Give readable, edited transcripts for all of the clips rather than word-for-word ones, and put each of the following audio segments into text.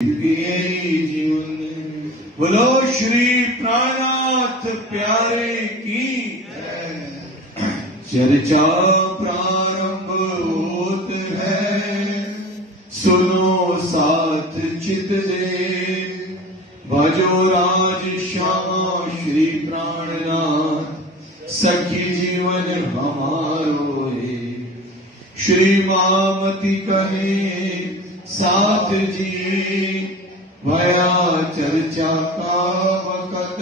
जीवन बोलो श्री प्राणनाथ प्यारे की चर्चा प्रारंभ होत है। सुनो साथ चित दे भजो राज श्याम श्री प्राणनाथ सखी जीवन हमारो है। श्री मामती कहे साथ जी भया चर्चा का वक़्त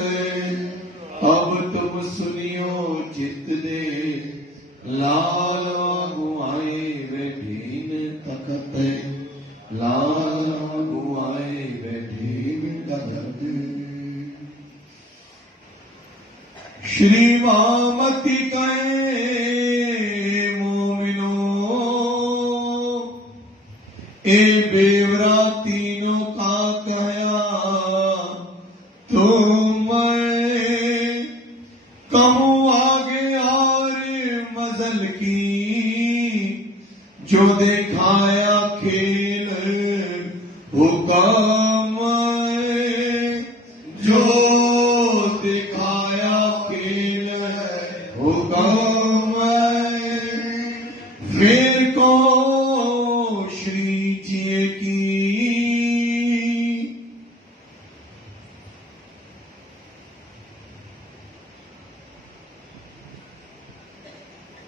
अब तुम सुनियो चित दे लाल गुआए वे भीन तखत लाल गुआए वे भीन तखत। श्री मामती कहे मोमिनो ए बेवरा तीनों का कहा तुम कहूँ आगे और मजल की जो दिखाया खेल हुक्म जो दिखाया खेल हुक्म फिर को श्री जी की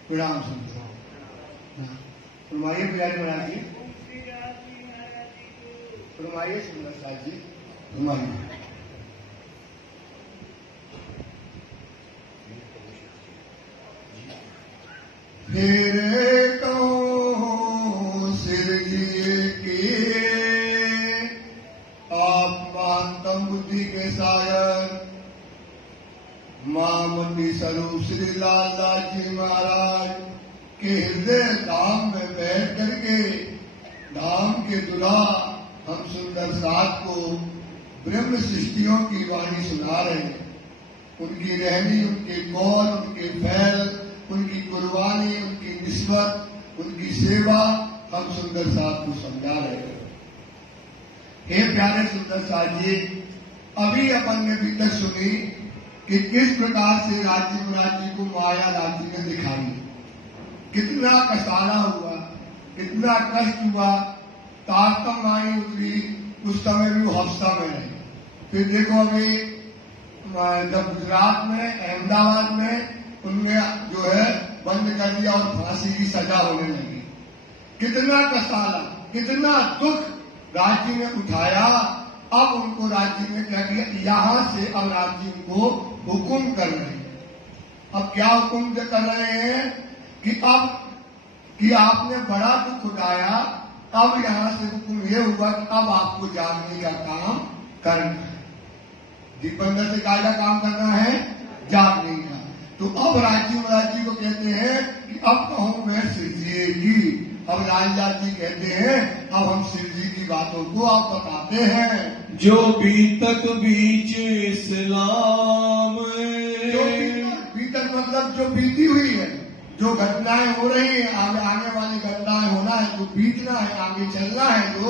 प्रणाम संतो फरमाइए प्यारे महाराज जी, फरमाइए सुंदर साहब जी, फरमाइए। फिर कहूँ सिर जिए के आप मानतम बुद्धि के शायर मामती स्वरूप श्री लाल दास जी महाराज के हृदय धाम में बैठ करके धाम के दुल्हा हम सुंदर साथ को ब्रह्म सृष्टियों की वाणी सुना रहे हैं। उनकी रहनी, उनके कौल, उनके फैल, उनकी कुर्बानी, उनकी निस्बत, उनकी सेवा हम सुंदर साथ को समझा रहे हैं। हे प्यारे सुंदर साथ जी, अभी अपन ने अभी तक सुनी कि किस प्रकार से राज्य को माया राज्य ने दिखाई, कितना कसाना हुआ, कितना कष्ट हुआ, तारतम आई उतरी, उस समय भी वो हफ्ता में रहे। फिर देखो अभी जब गुजरात में अहमदाबाद में उनने जो है बंद कर दिया और फांसी की सजा होने लगी। कितना कसाना, कितना दुख राज्य ने उठाया। अब उनको राज्य ने क्या किया, यहां से अब राज्य को हुकुम कर रहे हैं। अब क्या हुकुम कर रहे हैं कि अब कि आपने बड़ा दुख उठाया, अब यहां से हुक्म यह हुआ कि अब आपको जागने का काम करना है। दीपंदर से का काम करना है, जागने का। तो अब राज्य को कहते हैं कि अब कहूं मैं श्री जी की। अब राजदास जी कहते हैं अब हम श्री जी की बातों को आप बताते हैं। जो बीतक बीच इस्लाम, जो बीतक मतलब जो बीती हुई है, जो घटनाएं हो रही हैं, आने वाली घटनाएं होना है, जो बीतना है, आगे चलना है, जो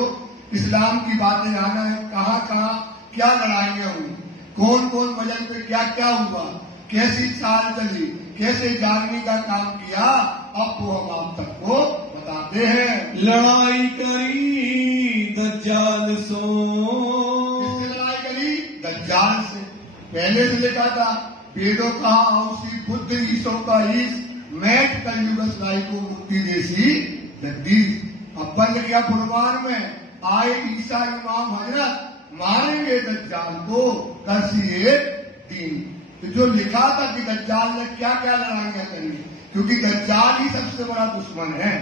इस्लाम की बातें आना है, कहाँ कहाँ क्या लड़ाइयां हुई, कौन कौन वजन पे क्या क्या हुआ, कैसी चाल चली, कैसे जागने का काम किया, अब वो हम आप तक को बताते हैं। लड़ाई करी दज्जाल सो, किससे लड़ाई करी? दज्जाल से। पहले से लिखा था वेदों का औसी बुद्ध ईसो का ईस मैट कलयुग लाई को मुक्ति देसी जगदीश। अब बंद किया फुलवान में आए ईसा इमाम हजरत मारेंगे दज्जाल को करसी एक दिन। तो जो लिखा था कि दज्जाल ने क्या क्या लड़ाइयां करी, क्योंकि दज्जाल ही सबसे बड़ा दुश्मन है।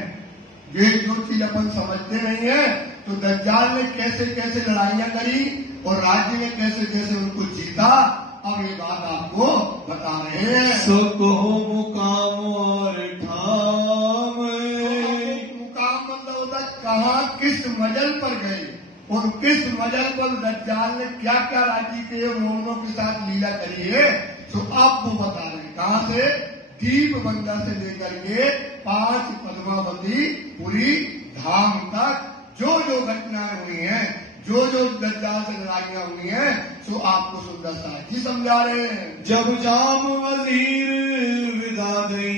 ये जो चीज अपन समझते नहीं है, तो दज्जाल ने कैसे कैसे लड़ाइयां करी और राज्य ने कैसे कैसे उनको जीता, अब ये बात आपको बता रहे हैं। सो कहो मुकाम और ठाम, मुकाम मतलब होता कहाँ किस मजल पर गए और किस मजल पर दज्जाल ने क्या क्या राज्य के मोमनों के साथ लीला करी है, तो आप वो बता रहे हैं। कहाँ से? दीप बंदा से लेकर के 5 पद्मावती पुरी धाम तक जो जो घटनाएं हुई हैं, जो जो दज्जाल से लड़ाइयां हुई हैं सो आपको सुंदर साथ जी समझा रहे हैं। जब जाम वजीर विदा दई,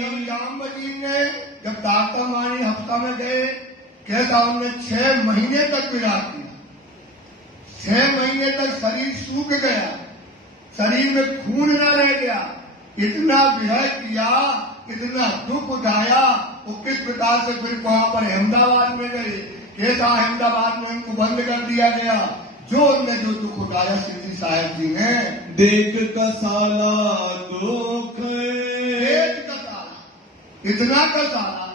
जब जाम वजीर ने जब दाता मानी हफ्ता में गए, कैसा उन्होंने 6 महीने तक विराट किया। 6 महीने तक शरीर सूख गया, शरीर में खून न रह गया, इतना विरह किया, इतना दुख उठाया। वो किस प्रकार से फिर वहां पर अहमदाबाद में गए, कैसा अहमदाबाद में उनको बंद कर दिया गया। जो उनने जो दुख उठाया सिद्धि साहब जी ने, देख कसाला दुख, देख कसाला, इतना कसाला,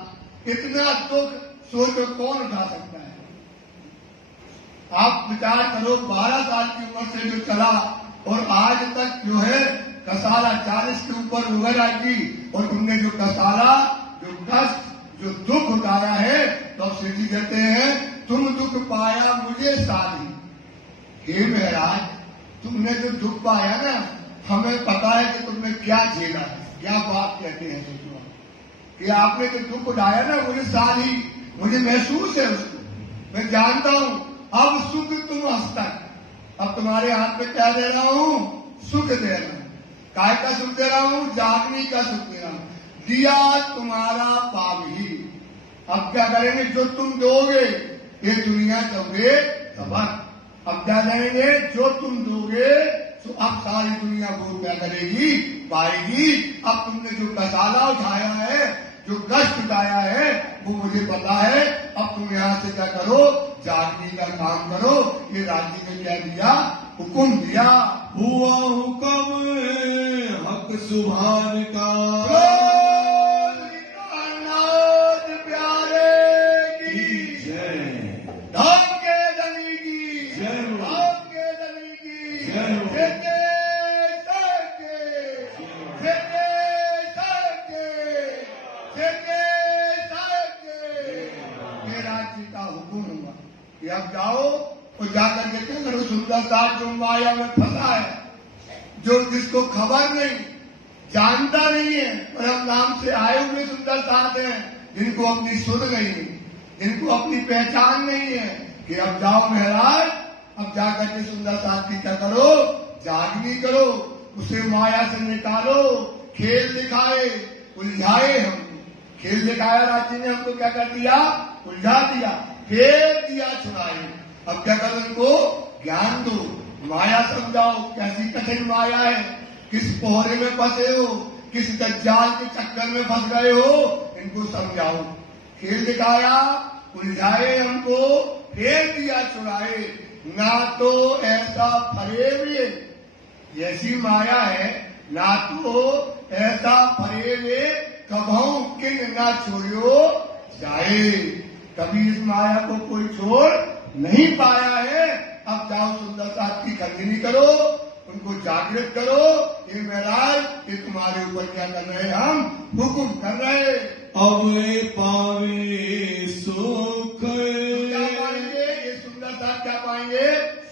इतना दुख सोचो कौन उठा सकता है। आप विचार करो, 12 साल की उम्र से जो चला और आज तक जो है कसाला 40 के ऊपर वगैरह की, और तुमने जो कसाला, जो कष्ट, जो दुख उठाया है, तो अब सिद्धि कहते हैं तुम दुख पाया मुझे साली। हे महाराज, तुमने जो दुख पाया ना, हमें पता है कि तुमने क्या झेला है। क्या बात कहते हैं सोचो कि आपने जो दुख उठाया ना, मुझे साली, मुझे महसूस है उसको, मैं जानता हूं। अब सुख तुम हंसता है, अब तुम्हारे हाथ में क्या दे रहा हूं, सुख दे रहा हूं। काय का सुख दे रहा हूं, जागने का सुख दे रहा हूं। दिया तुम्हारा पावी, अब क्या करेंगे, जो तुम दोगे ये दुनिया दोगे सबक। अब क्या करेंगे, जो तुम दोगे तो अब सारी दुनिया वो क्या करेगी, पाएगी। अब तुमने जो कसाला उठाया है, जो कष्ट उठाया है, वो मुझे पता है। अब तुम यहाँ से क्या करो, जागने का काम करो। ये राज्य में क्या दिया, हुक्म दिया, हुआ हुक्म हक सुभान का, प्यारे की जय, धन के धनी की जय हो, धन के धनी की जय हो, जय राज्य का हुक्म हुआ कि अब जाओ और जाकर के क्या करो, सुंदर साथ जो माया में फंसा है, जो जिसको खबर नहीं, जानता नहीं है, और हम नाम से आए हुए सुंदर साथ हैं, जिनको अपनी सुध नहीं है, जिनको अपनी पहचान नहीं है, कि अब जाओ महाराज, अब जाकर के सुंदर साथ की क्या करो, जागनी करो, उसे माया से निकालो, खेल दिखाए, उलझाए। हम खेल दिखाया, राज्य ने हमको क्या कर दिया, उलझा दिया, फेर दिया छुड़ाए। अब क्या करो, इनको ज्ञान दो, माया समझाओ, कैसी कठिन माया है, किस पोहरे में फंसे हो, किस दज्जाल के चक्कर में फंस गए हो, इनको समझाओ। खेल दिखाया, उलझाए हमको, फेर दिया छुड़ाए। ना तो ऐसा फरेबे, ऐसी माया है, ना तो ऐसा फरेबे कभू किन ना छोड़ो जाए। कभी इस माया को कोई छोड़ नहीं पाया है। अब जाओ सुंदर साथ की खंडनी करो, उनको जागृत करो। ये महाराज, ये तुम्हारे ऊपर क्या कर रहे हैं, हम हुक्म कर रहे। अब ये पावे सुख, क्या पाएंगे, ये सुंदर साथ क्या पाएंगे,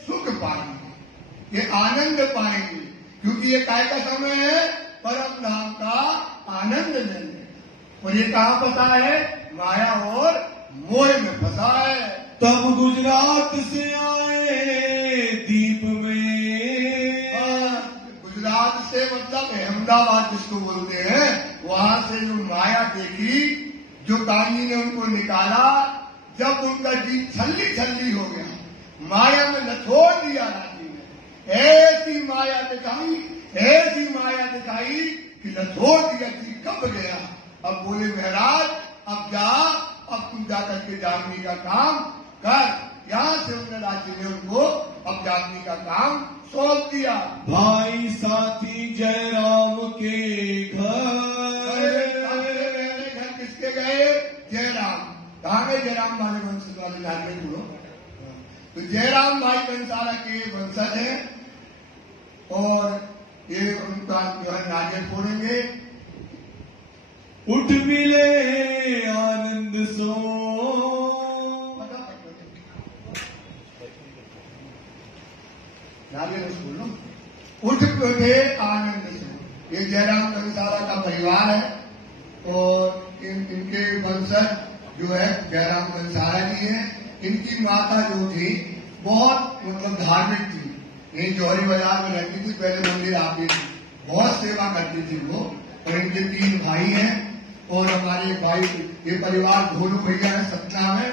सुख पाएंगे, ये आनंद पाएंगे, क्योंकि ये काय का समय है, परम धाम का आनंद लेंगे। और ये कहाँ फंसा है, माया और मोह में फंसा है। तब गुजरात से आए दीप में, गुजरात से मतलब अहमदाबाद जिसको बोलते हैं, वहां से जो माया देखी, जो कानी ने उनको निकाला, जब उनका जी छल्ली छल्ली हो गया, माया में लथोड़ दिया राजी ने, ऐसी माया दिखाई, ऐसी माया दिखाई कि लथोड़ दिया, जी कब गया। अब बोले महाराज, अब जा, अब तुम जाकर के जागने का काम कर। यहां से उन्होंने राज्य ने उनको अब जागने का काम सौंप दिया। भाई साथी जयराम के घर, घर किसके गए, जयराम। कहाँ गए, जयराम वाले वंश वाले नारियल बोलो। तो जयराम भाई कंसाला के वंशज हैं, और ये उनका जो है नारियल फोड़ेंगे। उठ मिले आनंद सो, नारियल बोल लो, उठ मिले आनंद सो। ये जयराम कंसाला का परिवार है, और इनके वंशज जो है जयराम कंसाला जी हैं। इनकी माता जो थी बहुत मतलब धार्मिक थी, यही जौहरी बाजार में रहती थी, पहले मंदिर आती थी, बहुत सेवा करती थी वो। और इनके 3 भाई हैं और हमारे एक भाई, ये परिवार भोलू भैया है सतना में,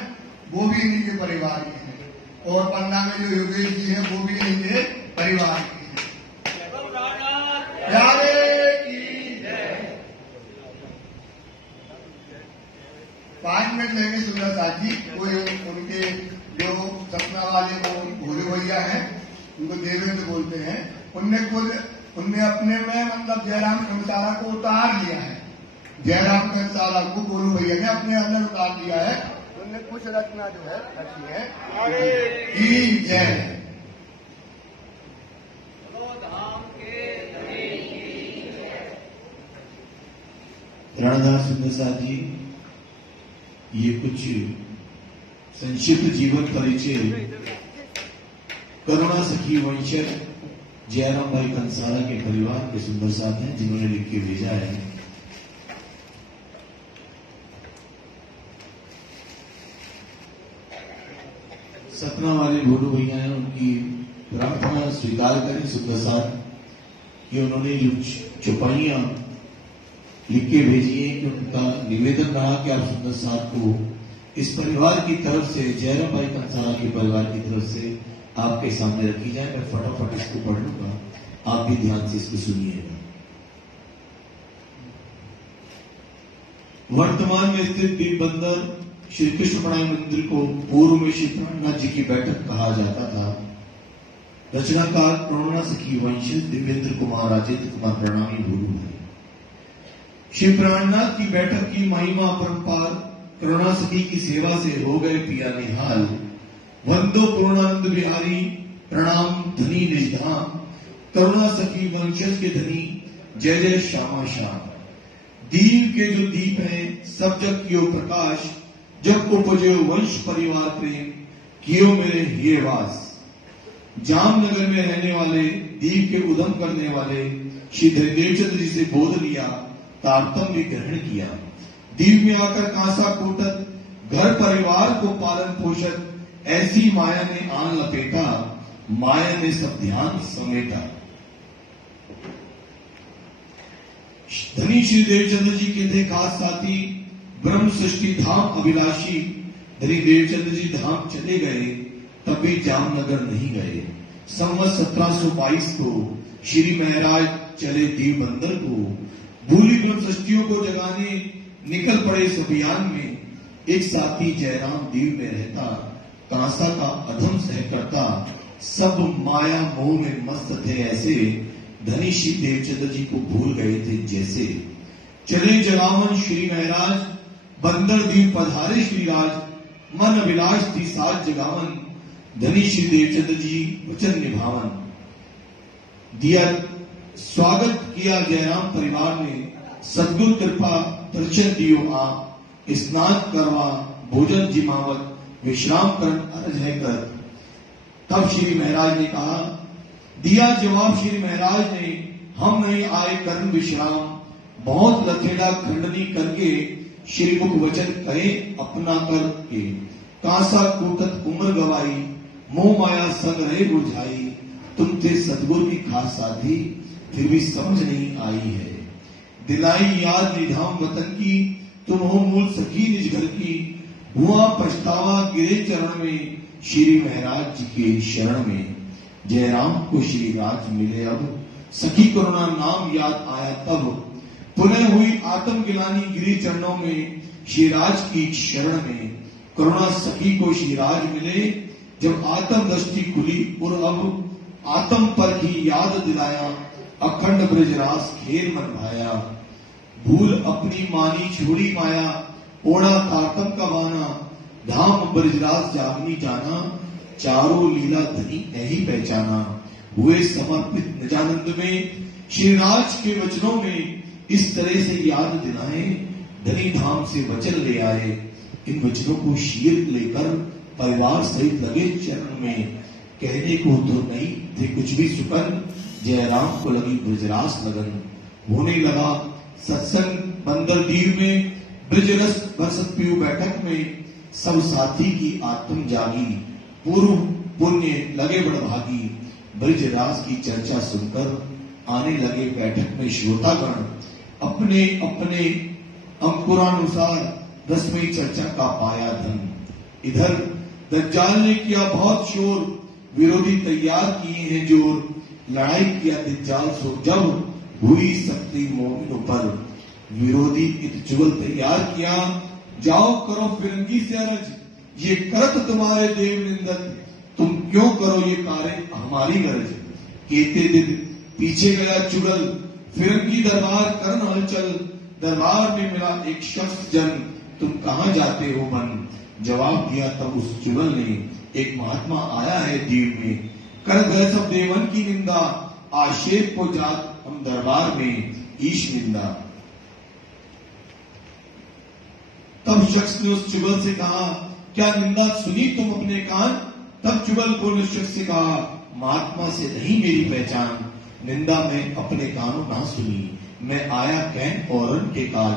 वो भी इन्हीं के परिवार के हैं। और पन्ना में जो योगेश जी हैं वो भी इन्हीं के परिवार के हैं। प्यारे की जय। 5 मिनट लेंगे सुंदर साथ जी। कोई उनके जो सपना वाले वो भोले भैया हैं, उनको देवेंद्र बोलते हैं, उनने अपने में मतलब जयराम कंसारा को उतार लिया है। जयराम कंसारा को भोलू भैया ने अपने अंदर उतार लिया है। उनने कुछ रचना जो है रखी है की जय। राणादास सुंदर साथ जी, ये कुछ संक्षिप्त जीवन परिचय करुणा सखी वंशज जयराम भाई कंसारा के परिवार के सुंदर साथ हैं, जिन्होंने लिख के भेजा है। सपना वाले भोलू भैया हैं, उनकी प्रार्थना स्वीकार करें सुंदर साथ कि उन्होंने जो चौपाइयां लिख के भेजी है, कि उनका निवेदन रहा कि आप सुंदर साथ को इस परिवार की तरफ से, जयराम भाई कंसारा के परिवार की तरफ से आपके सामने रखी जाए। मैं फटाफट इसको पढ़ लूंगा, आप भी ध्यान से इसको सुनिएगा। वर्तमान में स्थित दीप बंदर श्री कृष्ण पढ़ाई मंदिर को पूर्व में श्री प्राणनाथ जी की बैठक कहा जाता था। रचनाकार करुणा सखी वंशज दिव्येंद्र कुमार, राजेंद्र कुमार प्रणामी भोलू भाई। श्री प्राणनाथ की बैठक की महिमा अपरंपार, करुणा सखी की सेवा से हो गए पिया निहाल। वंदो पूर्णानंद बिहारी प्रणाम धनी निजधाम, करुणा सखी वंशज के धनी जय जय श्यामा श्याम। दीप के जो दीप हैं सब जग कियो प्रकाश, जब उपजो वंश परिवार प्रेम, कियो मेरे ये वास। जामनगर में रहने वाले, दीप के उदम करने वाले श्री धैर्यचंद्र जी से बोध लिया, तारतम्य ग्रहण किया। दीप में आकर कांसा कूटत, घर परिवार को पालन पोषण, ऐसी माया ने आन लपेटा, माया ने सब ध्यान समेटा। धनी श्री देवचंद्र जी के थे खास साथी, ब्रह्म सृष्टि धाम अभिलाषी। धनी देवचंद्र जी धाम चले गए, तब भी जामनगर नहीं गए। संवत 1722 को श्री महाराज चले दीव बंदर को, भूली ब्रह्म सृष्टियों को जगाने निकल पड़े इस अभियान में। एक साथी जयराम दीव में रहता, कांसा का अधम सह करता, सब माया मोह में मस्त थे ऐसे, धनी श्री देवचंद्र जी को भूल गए थे जैसे। चले जगावन श्री महाराज, बंदर दीव पधारे श्री राज, मन अभिलाष थी साज जगावन, धनी श्री देवचंद्र जी वचन निभावन। दिया स्वागत किया जयराम परिवार ने, सद्गुरु कृपा दर्शन दियो आप, स्नान करवा भोजन जिमावत, विश्राम कर अर्ज है कर। तब श्री महाराज ने कहा, दिया जवाब श्री महाराज ने, हम नहीं आए करण विश्राम, बहुत लथेड़ा खंडनी करके श्री मुख वचन कहे अपना करके। कांसा कूटत उम्र गवाई, मोह माया संग रहे बुझाई, तुम थे सदगुरु की खास साथी, फिर भी समझ नहीं आई है। दिलाई याद निधाम वतन की, तुम हो मूल सखी निज घर की, हुआ पछतावा गिरे चरण में, श्री महाराज जी के शरण में। जयराम को श्री राज मिले अब, सखी करुणा नाम याद आया तब, पुनः हुई आत्म गिलानी गिरी चरणों में, श्री राज की शरण में। करुणा सखी को श्री राज मिले, जब आत्म दृष्टि खुली और अब आत्म पर ही याद दिलाया, अखंड ब्रजरास खेल मन भाया। भूल अपनी मानी छोड़ी माया, ओढ़ा तारतम का वाना, धाम ब्रजरास जागनी जाना, चारों लीला धनी नहीं पहचाना। हुए समर्पित निजानंद में, श्री राज के वचनों में इस तरह से याद दिलाए, धनी धाम से वचन ले आए। इन वचनों को शीर लेकर परिवार सहित लगे चरण में, कहने को तो नहीं थे कुछ भी सुकन, जयराम को लगी ब्रजरास लगन। होने लगा सत्संग बंदर दीव में, ब्रजरस बरसत पीयू बैठक में, सब साथी की आत्म जागी, पूर्व पुण्य लगे बड़भागी। ब्रजराज की चर्चा सुनकर आने लगे बैठक में श्रोतागण, अपने अपने अंकुरानुसार रसमयी चर्चा का पाया धन। इधर दज्जाल ने किया बहुत शोर, विरोधी तैयार किए हैं जोर। लड़ाई किया दज्जाल सो जब हुई सकती मोमिनों पर। विरोधी इत जुगल तैयार किया, जाओ करो फिरंगी से अरज। ये करत तुम्हारे देव निंदक, तुम क्यों करो ये कार्य हमारी गरज। केते दिन पीछे गया चुगल, फिरंगी दरबार करन हलचल। दरबार में मिला एक शख्स जन, तुम कहां जाते हो मन। जवाब दिया तब उस चुगल ने, एक महात्मा आया है दीव में। कर गए सब देवन की निंदा, आक्षेप को जात हम दरबार में ईश निंदा। तब शख्स ने उस चुगल से कहा, क्या निंदा सुनी तुम अपने कान। तब चुगल को ने उस शख्स से कहा, महात्मा से नहीं मेरी पहचान। निंदा में अपने कानों ना सुनी, मैं आया कैन औरन के काज।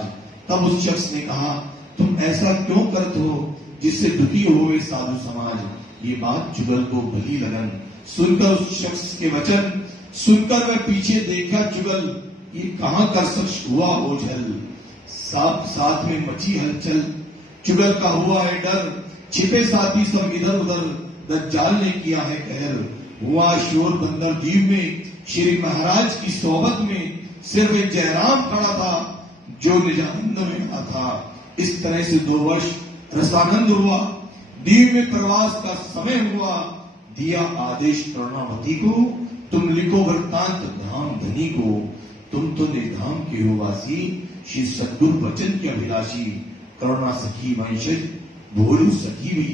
तब उस शख्स ने कहा, तुम ऐसा क्यों करते हो जिससे दुखी होवे साधु समाज। ये बात चुगल को भली लगन, सुनकर उस शख्स के वचन सुनकर वह पीछे देखा चुगल, ये कहां कर शख्स हुआ ओझल। साथ में मची हलचल, चुगल का हुआ है डर। छिपे साथी सब इधर उधर, दज्जाल ने किया है कहर। हुआ शोर बंदर दीव में, श्री महाराज की सोबत में। सिर्फ एक जयराम खड़ा था जो निजानंद में था। इस तरह से 2 वर्ष रसानंद हुआ। दीव में प्रवास का समय हुआ। दिया आदेश कर्णावती को, तुम लिखो वृत्तांत धाम धनी को। तुम तो निर्धाम के हो वासी, श्री सद्गुरु वचन के अभिलाषी। करुणा सखी वंशज भोलू सखी भी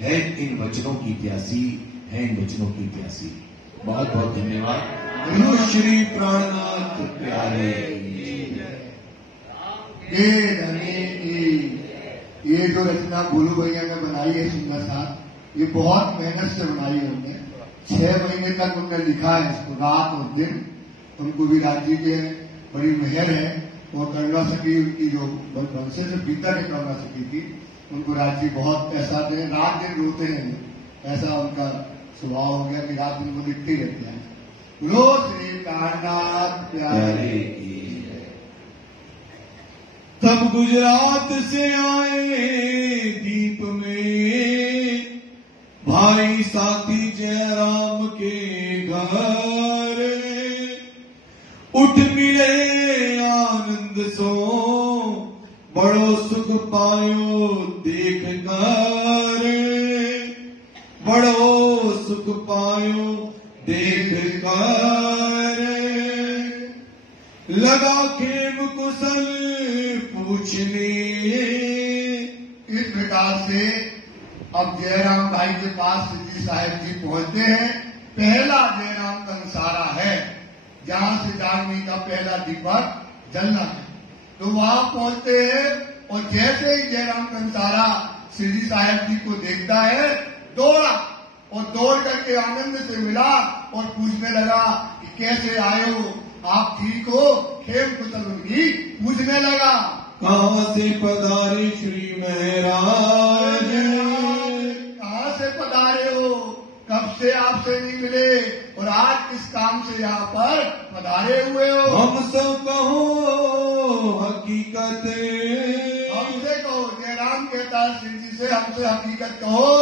है इन वचनों की प्यासी, है इन वचनों की प्यासी। बहुत बहुत धन्यवाद। श्री प्राणनाथ प्यारे। ये जो रचना भोलू भैया ने बनाई है सुंदर सा, ये बहुत मेहनत से बनाई है उन्होंने। 6 महीने तक उन्होंने लिखा है इसको, रात और दिन। उनको भी राजी के बड़ी मेहर है। और करुणा सखी उनकी जो वंशे से बीता के करुणा सखी थी, उनको राजी बहुत ऐसा रात दिन रोते हैं। ऐसा उनका स्वभाव हो गया कि रात दिन वो लिखते ही रहते हैं। लो श्री प्राणनाथ प्यारे। तब गुजरात से आए दीप में, भाई साथी जयराम के घर। उठ मिले आनंद सो, बड़ो सुख पायो देख कर। बड़ो सुख पायो देख कर। लगा खेम कुशल पूछने। इस प्रकार से अब जयराम भाई के पास सिद्धि साहिब जी पहुंचते हैं। पहला जयराम कंसारा है, जहां से जागनी का पहला दीपक जलना है। तो वहां पहुंचते हैं और जैसे ही जयराम कंसारा सिद्धि साहिब जी को देखता है, दौड़ा और दौड़ करके आनंद से मिला और पूछने लगा कि कैसे आए हो, आप ठीक हो। खेम कुशल उनकी पूछने लगा, कहां से पधारे श्री महाराज। कहां से पधारे हो, कब से आपसे नहीं मिले और आज किस काम से यहाँ पर पधारे हुए हो। हम सब कहो हकीकत। हमसे कहो, जयराम कहता है श्री जी से, हमसे हकीकत कहो,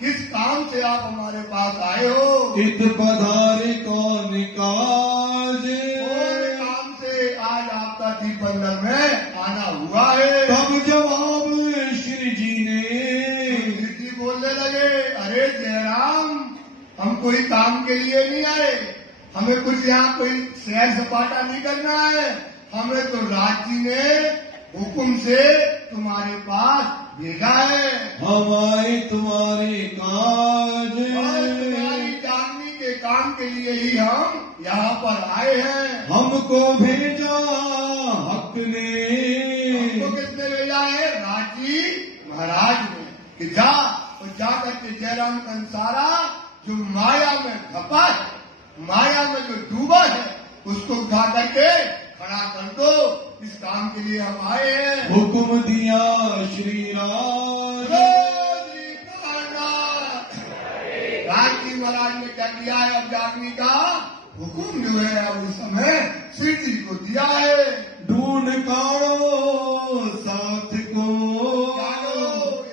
किस काम से आप हमारे पास आए हो। इत पधारे कौन काज। कौन काम से आज आपका दीप बंदर में आना हुआ है। तब जवाब श्री जी ने, श्री जी बोलने लगे, अरे जयराम, हम कोई काम के लिए नहीं आए, हमें कुछ यहाँ कोई सैर सपाटा नहीं करना है। हमें तो राज जी ने हुक्म से तुम्हारे पास भेजा है। हम आए तुम्हारे काज। तुम्हारी जागनी के काम के लिए ही हम यहाँ पर आए हैं। हमको भेजा हक ने। हमको किसने भेजा है, राज जी महाराज ने, कि जा और जा करके जयराम कंसारा जो माया में खपा है, माया में जो डूबा है, उसको उठा करके खड़ा कर दो। इस काम के लिए हम आए हैं। हुक्म दिया श्री राज। महाराज ने क्या किया है, अब जागने का हुक्म जो है अब इस समय श्री जी को दिया है। ढूंढ काढ़ो साथ को,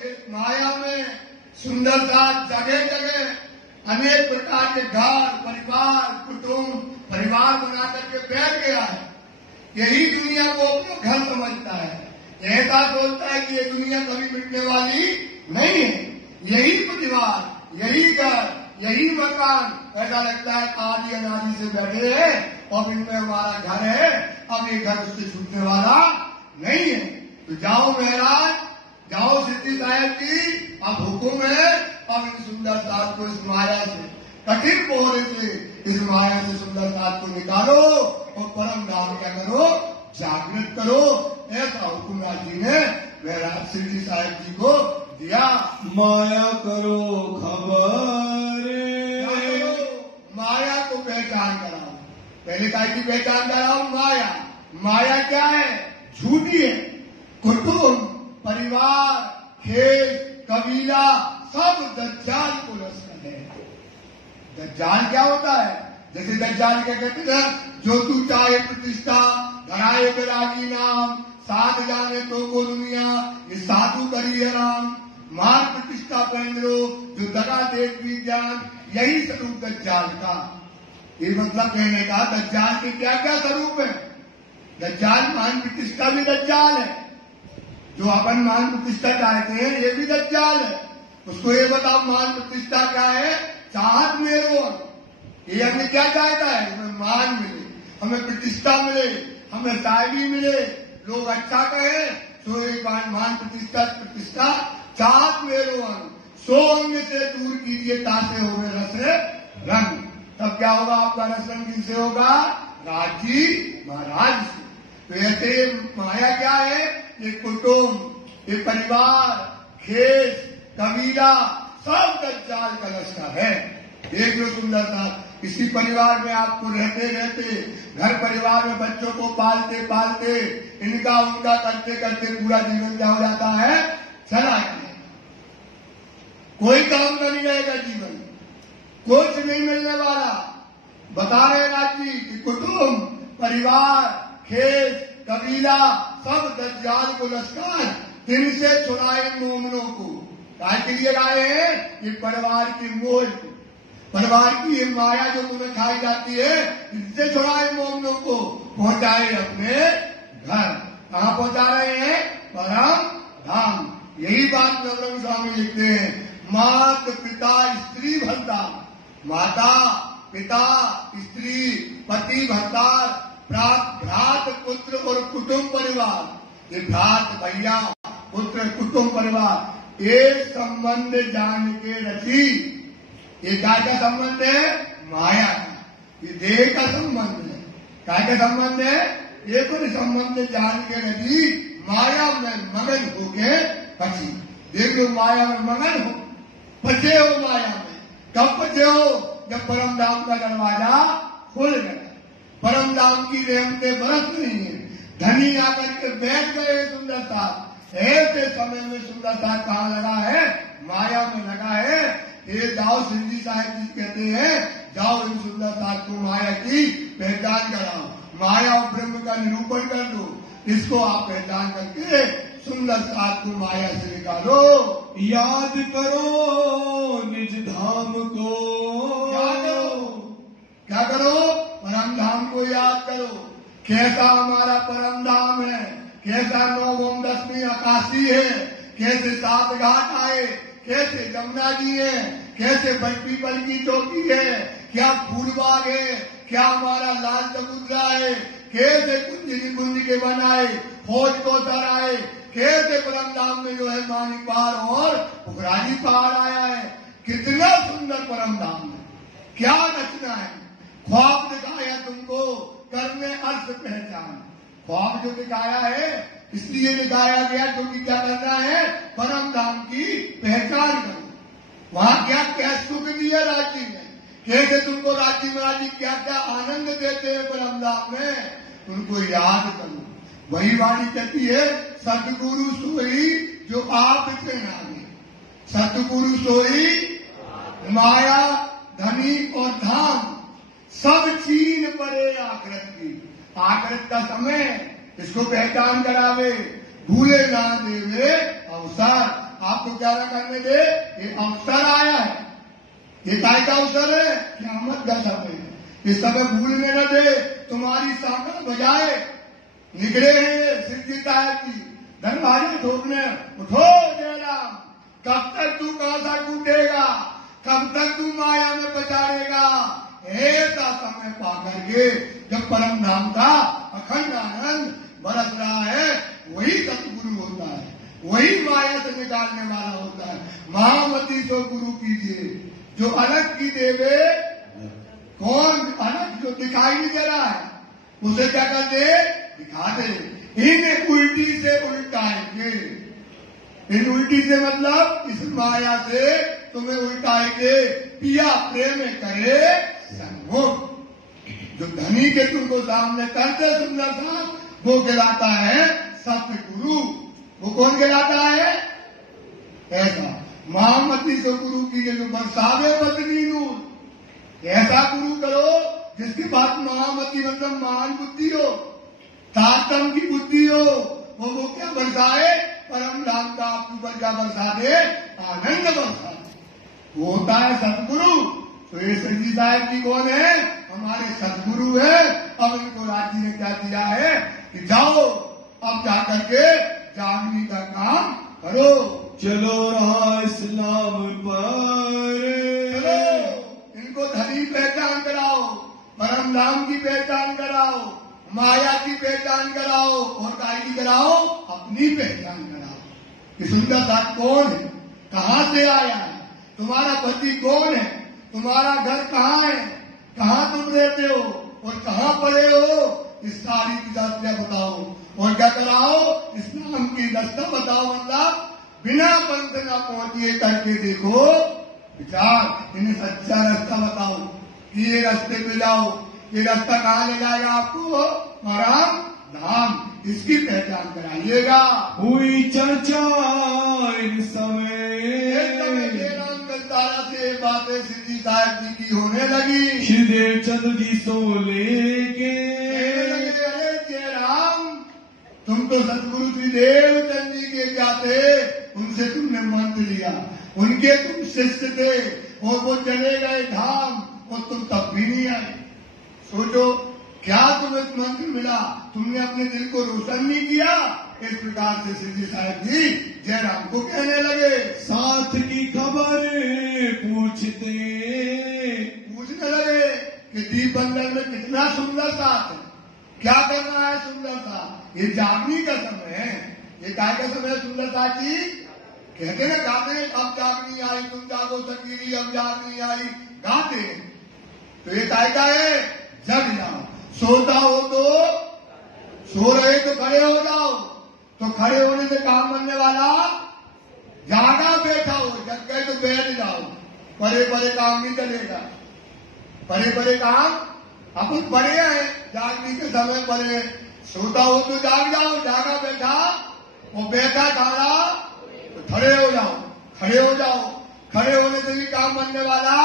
एक माया में सुंदर साथ जगह जगह अनेक प्रकार के घर परिवार कुटुंब परिवार बना करके बैठ गया है। यही दुनिया को अपना घर समझता है, ऐसा सोचता है कि ये दुनिया कभी मिटने वाली नहीं है। यही परिवार यही घर यही मकान, ऐसा लगता है आदि अनादि से बैठे हैं और इनमें हमारा घर है, अब ये घर उससे छूटने वाला नहीं है। तो जाओ महाराज, जाओ सिद्धि साहेब जी, अब हुक्म है, अब इन सुंदर साथ को इस माया से कठिन कोहरे से इस माया से सुंदर साथ को निकालो और परम धाम क्या करो, जागृत करो। ऐसा हुक्म राज जी ने महाराज सिद्धि साहेब जी को दिया। माया करो खबर, माया को पहचान कराओ। पहले काय की पहचान कराओ, माया। माया क्या है, झूठी है। कुटुंब परिवार खेत कबीला सब दज्जाल को लश्कर है। दज्जाल क्या होता है, जैसे दज्जाल क्या कहते हैं, जो तू चाहे प्रतिष्ठा धराए बैरागी नाम, साथ जाने तो को दुनिया ये साधु करी है राम, मान प्रतिष्ठा पहन लो जो दगा देख विज्ञान, यही स्वरूप दज्जाल का। ये मतलब कहने का दज्जाल के क्या क्या स्वरूप है। दज्जाल मान प्रतिष्ठा भी दज्जाल है, जो अपन मान प्रतिष्ठा चाहते हैं ये भी दज्जाल है। उसको ये बताओ मान प्रतिष्ठा क्या है, चाहत मेरे ये हमें क्या चाहता है, हमें मान मिले, हमें प्रतिष्ठा मिले, हमें साहिबी मिले, लोग अच्छा कहे तो एक मान प्रतिष्ठा चाहत मेरे सो अंग से दूर कीजिए तासे हो गए रस रंग। तब क्या होगा, आपका रस रंग किससे होगा, राजी महाराज से। तो ऐसे माया क्या है, ये कुटुंब ये परिवार खेत कबीला सब दज्जाल का लश्कर है। एक जो सुंदर था, किसी परिवार में आपको रहते रहते घर परिवार में बच्चों को पालते पालते इनका उनका करते करते पूरा जीवन क्या हो जाता है, चला गया। कोई काम का नहीं रहेगा जीवन, कुछ नहीं मिलने वाला। बता रहे राज जी कि कुटुंब परिवार खेत कबीला सब दज्जाल को लश्कर इनसे छुड़ाए मोमनों को। काय के लिए लाए हैं, ये परिवार की मोल, परिवार की ये माया जो तुम्हें खाई जाती है, इससे छुड़ाए मोमनों को पहुंचाए अपने घर। कहाँ पहुंचा रहे हैं, परम धाम। यही बात नवरंग स्वामी लिखते हैं, मात पिता स्त्री भर्ता, माता पिता स्त्री पति भर्ता भ्रात पुत्र और कुटुंब परिवार। ये भ्रात भैया पुत्र कुटुंब परिवार एक संबंध जान के रची। ये क्या का संबंध है, माया का, ये देह का संबंध है। क्या का संबंध है, ये कोई संबंध जान के रची, माया में मगन होके फंसी। देखो माया में मगन हो, फंसे हो माया में। कब फंसे हो, जब परम धाम का दरवाजा खुल गया, परम धाम की रहमतें बरस रही है, धनी आकर के बैठ गए सुंदरता। ऐसे समय में सुंदरता कहाँ लगा है, माया में लगा है। ये जाओ सिंधी साहब जी कहते हैं, जाओ इन सुंदरता को माया की पहचान कराओ, माया और ब्रह्म का निरूपण कर दो। इसको आप पहचान करके सुंदर साथ को माया से निकालो। याद करो निज धाम को, क्या करो, परम धाम को याद करो। कैसा हमारा परम धाम है, कैसा 9 10वीं आकाशी है, कैसे 7 घाट आए, कैसे जमुना जी है, कैसे पीपल की चौकी है, क्या फूलबाग है, क्या हमारा लाल चबूतरा है, कैसे कुंज के बनाए फौज को सराए, कैसे परम धाम में जो है मानी पहाड़ और पुखराजी पहाड़ आया है। कितना सुंदर परम धाम है, क्या रचना है। ख्वाब दिखाया तुमको करने अर्थ पहचान। ख्वाब जो दिखाया है इसलिए दिखाया गया क्योंकि क्या करना है, परम धाम की पहचान करो। वहां क्या क्या सुख दिया राज्य में, कैसे तुमको राज्य में राज्य क्या क्या आनंद देते हैं परम धाम में, उनको याद करो। वही वाणी कहती है, सतगुरु सोई जो आप इतने नामे, सतगुरु सोई माया धनी और धाम सब चीन पड़े आखिरत की। आखिरत का समय इसको पहचान करावे, भूले ना देवे अवसर। आपको क्या ना करने दे, ये अवसर आया है। ये काय का अवसर है? क़यामत का समय। इस समय भूलने न दे, तुम्हारी सागर बजाए निकले हैं सिद्धि साहब की धनभारी ठोकने। उठो जयराम, कब तक तू कांसा कूटेगा, कब तक तू माया में पचारेगा। ऐसा समय पा करके जब परम धाम का अखंड आनंद बरस रहा है, वही सतगुरु होता है, वही माया से निकालने वाला होता है। महामती को गुरु कीजिए, जो अलग की देवे। कौन अलग? जो दिखाई नहीं दे रहा है उसे क्या कर दे? दिखा दे। इन उल्टी से उल्टाएंगे। इन उल्टी से मतलब इस माया से तुम्हें उल्टाएंगे। पिया प्रेम करे संभोग। जो धनी के तुमको सामने करते सुंदर सा, वो कहलाता है सत्य गुरु। वो कौन कहलाता है? ऐसा महामती से गुरु की जो बरसावे बदनी नूर। ऐसा गुरु करो जिसकी बात महामती मतलब महान बुद्धि हो, तारतम की बुद्धि हो। वो क्या बरसाए? परम धाम का आपके ऊपर क्या बरसा दे? आनंद बरसा दे। वो होता है सतगुरु। तो ये संजी साहब जी कौन है? हमारे सतगुरु है। अब इनको राज्य ने क्या दिया है कि जाओ अब जाकर के जागने का काम करो। चलो रहा इस्लाम पर, चलो इनको धनी पहचान कराओ, परम धाम की पहचान कराओ, माया की पहचान कराओ, और काय की कराओ? अपनी पहचान कराओ कि सुंदर साथ कौन है, कहाँ से आया है, तुम्हारा पति कौन है, तुम्हारा घर कहाँ है, कहाँ तुम रहते हो और कहाँ पड़े हो। इस सारी चीजें बताओ और क्या कराओ? इस्लाम की रास्ता बताओ। मतलब बिना पंथ न पहुंचिए करके देखो, विचार, इन्हें सच्चा रास्ता बताओ कि ये रास्ते पे जाओ। ये रास्ता कहाँ ले जाएगा आपको? परम धाम। इसकी पहचान कराइएगा। हुई चर्चा इन समय राम कंतारा से बातें सिद्धि साहब जी की होने लगी। श्री देवचंद जी सो लेके अरे जय राम, तुम तो सतगुरु श्री देवचंद जी के क्या थे? उनसे तुमने मंत्र लिया, उनके तुम शिष्य थे और वो चले गए धाम और तुम तब भी नहीं आए। सोचो क्या तुम्हें मंत्र मिला, तुमने अपने दिल को रोशन नहीं किया। इस प्रकार से सिद्धि साहब जी जयराम को कहने लगे। साथ की खबर पूछने लगे कि दीप बंदर में कितना सुंदर साथ है, क्या करना है सुंदर सा। ये जागनी का समय है। ये काय का समय है सुंदर सा जी? कहते ना गाते, अब जागनी आई तुम जागो सकीरी, अब जागनी आई गाते। तो ये काय का है? जग जाओ। सोता हो तो सो रहे तो खड़े हो जाओ। तो खड़े होने से काम बनने वाला? जागा बैठा हो, जग गए तो बैठ जाओ। परे परे काम नहीं चलेगा। परे परे काम अपन परे हैं, जागने के समय परे। सोता हो तो जाग जाओ, जागा बैठा और बैठा खड़ा तो खड़े हो जाओ। खड़े हो जाओ, खड़े होने से भी काम बनने वाला।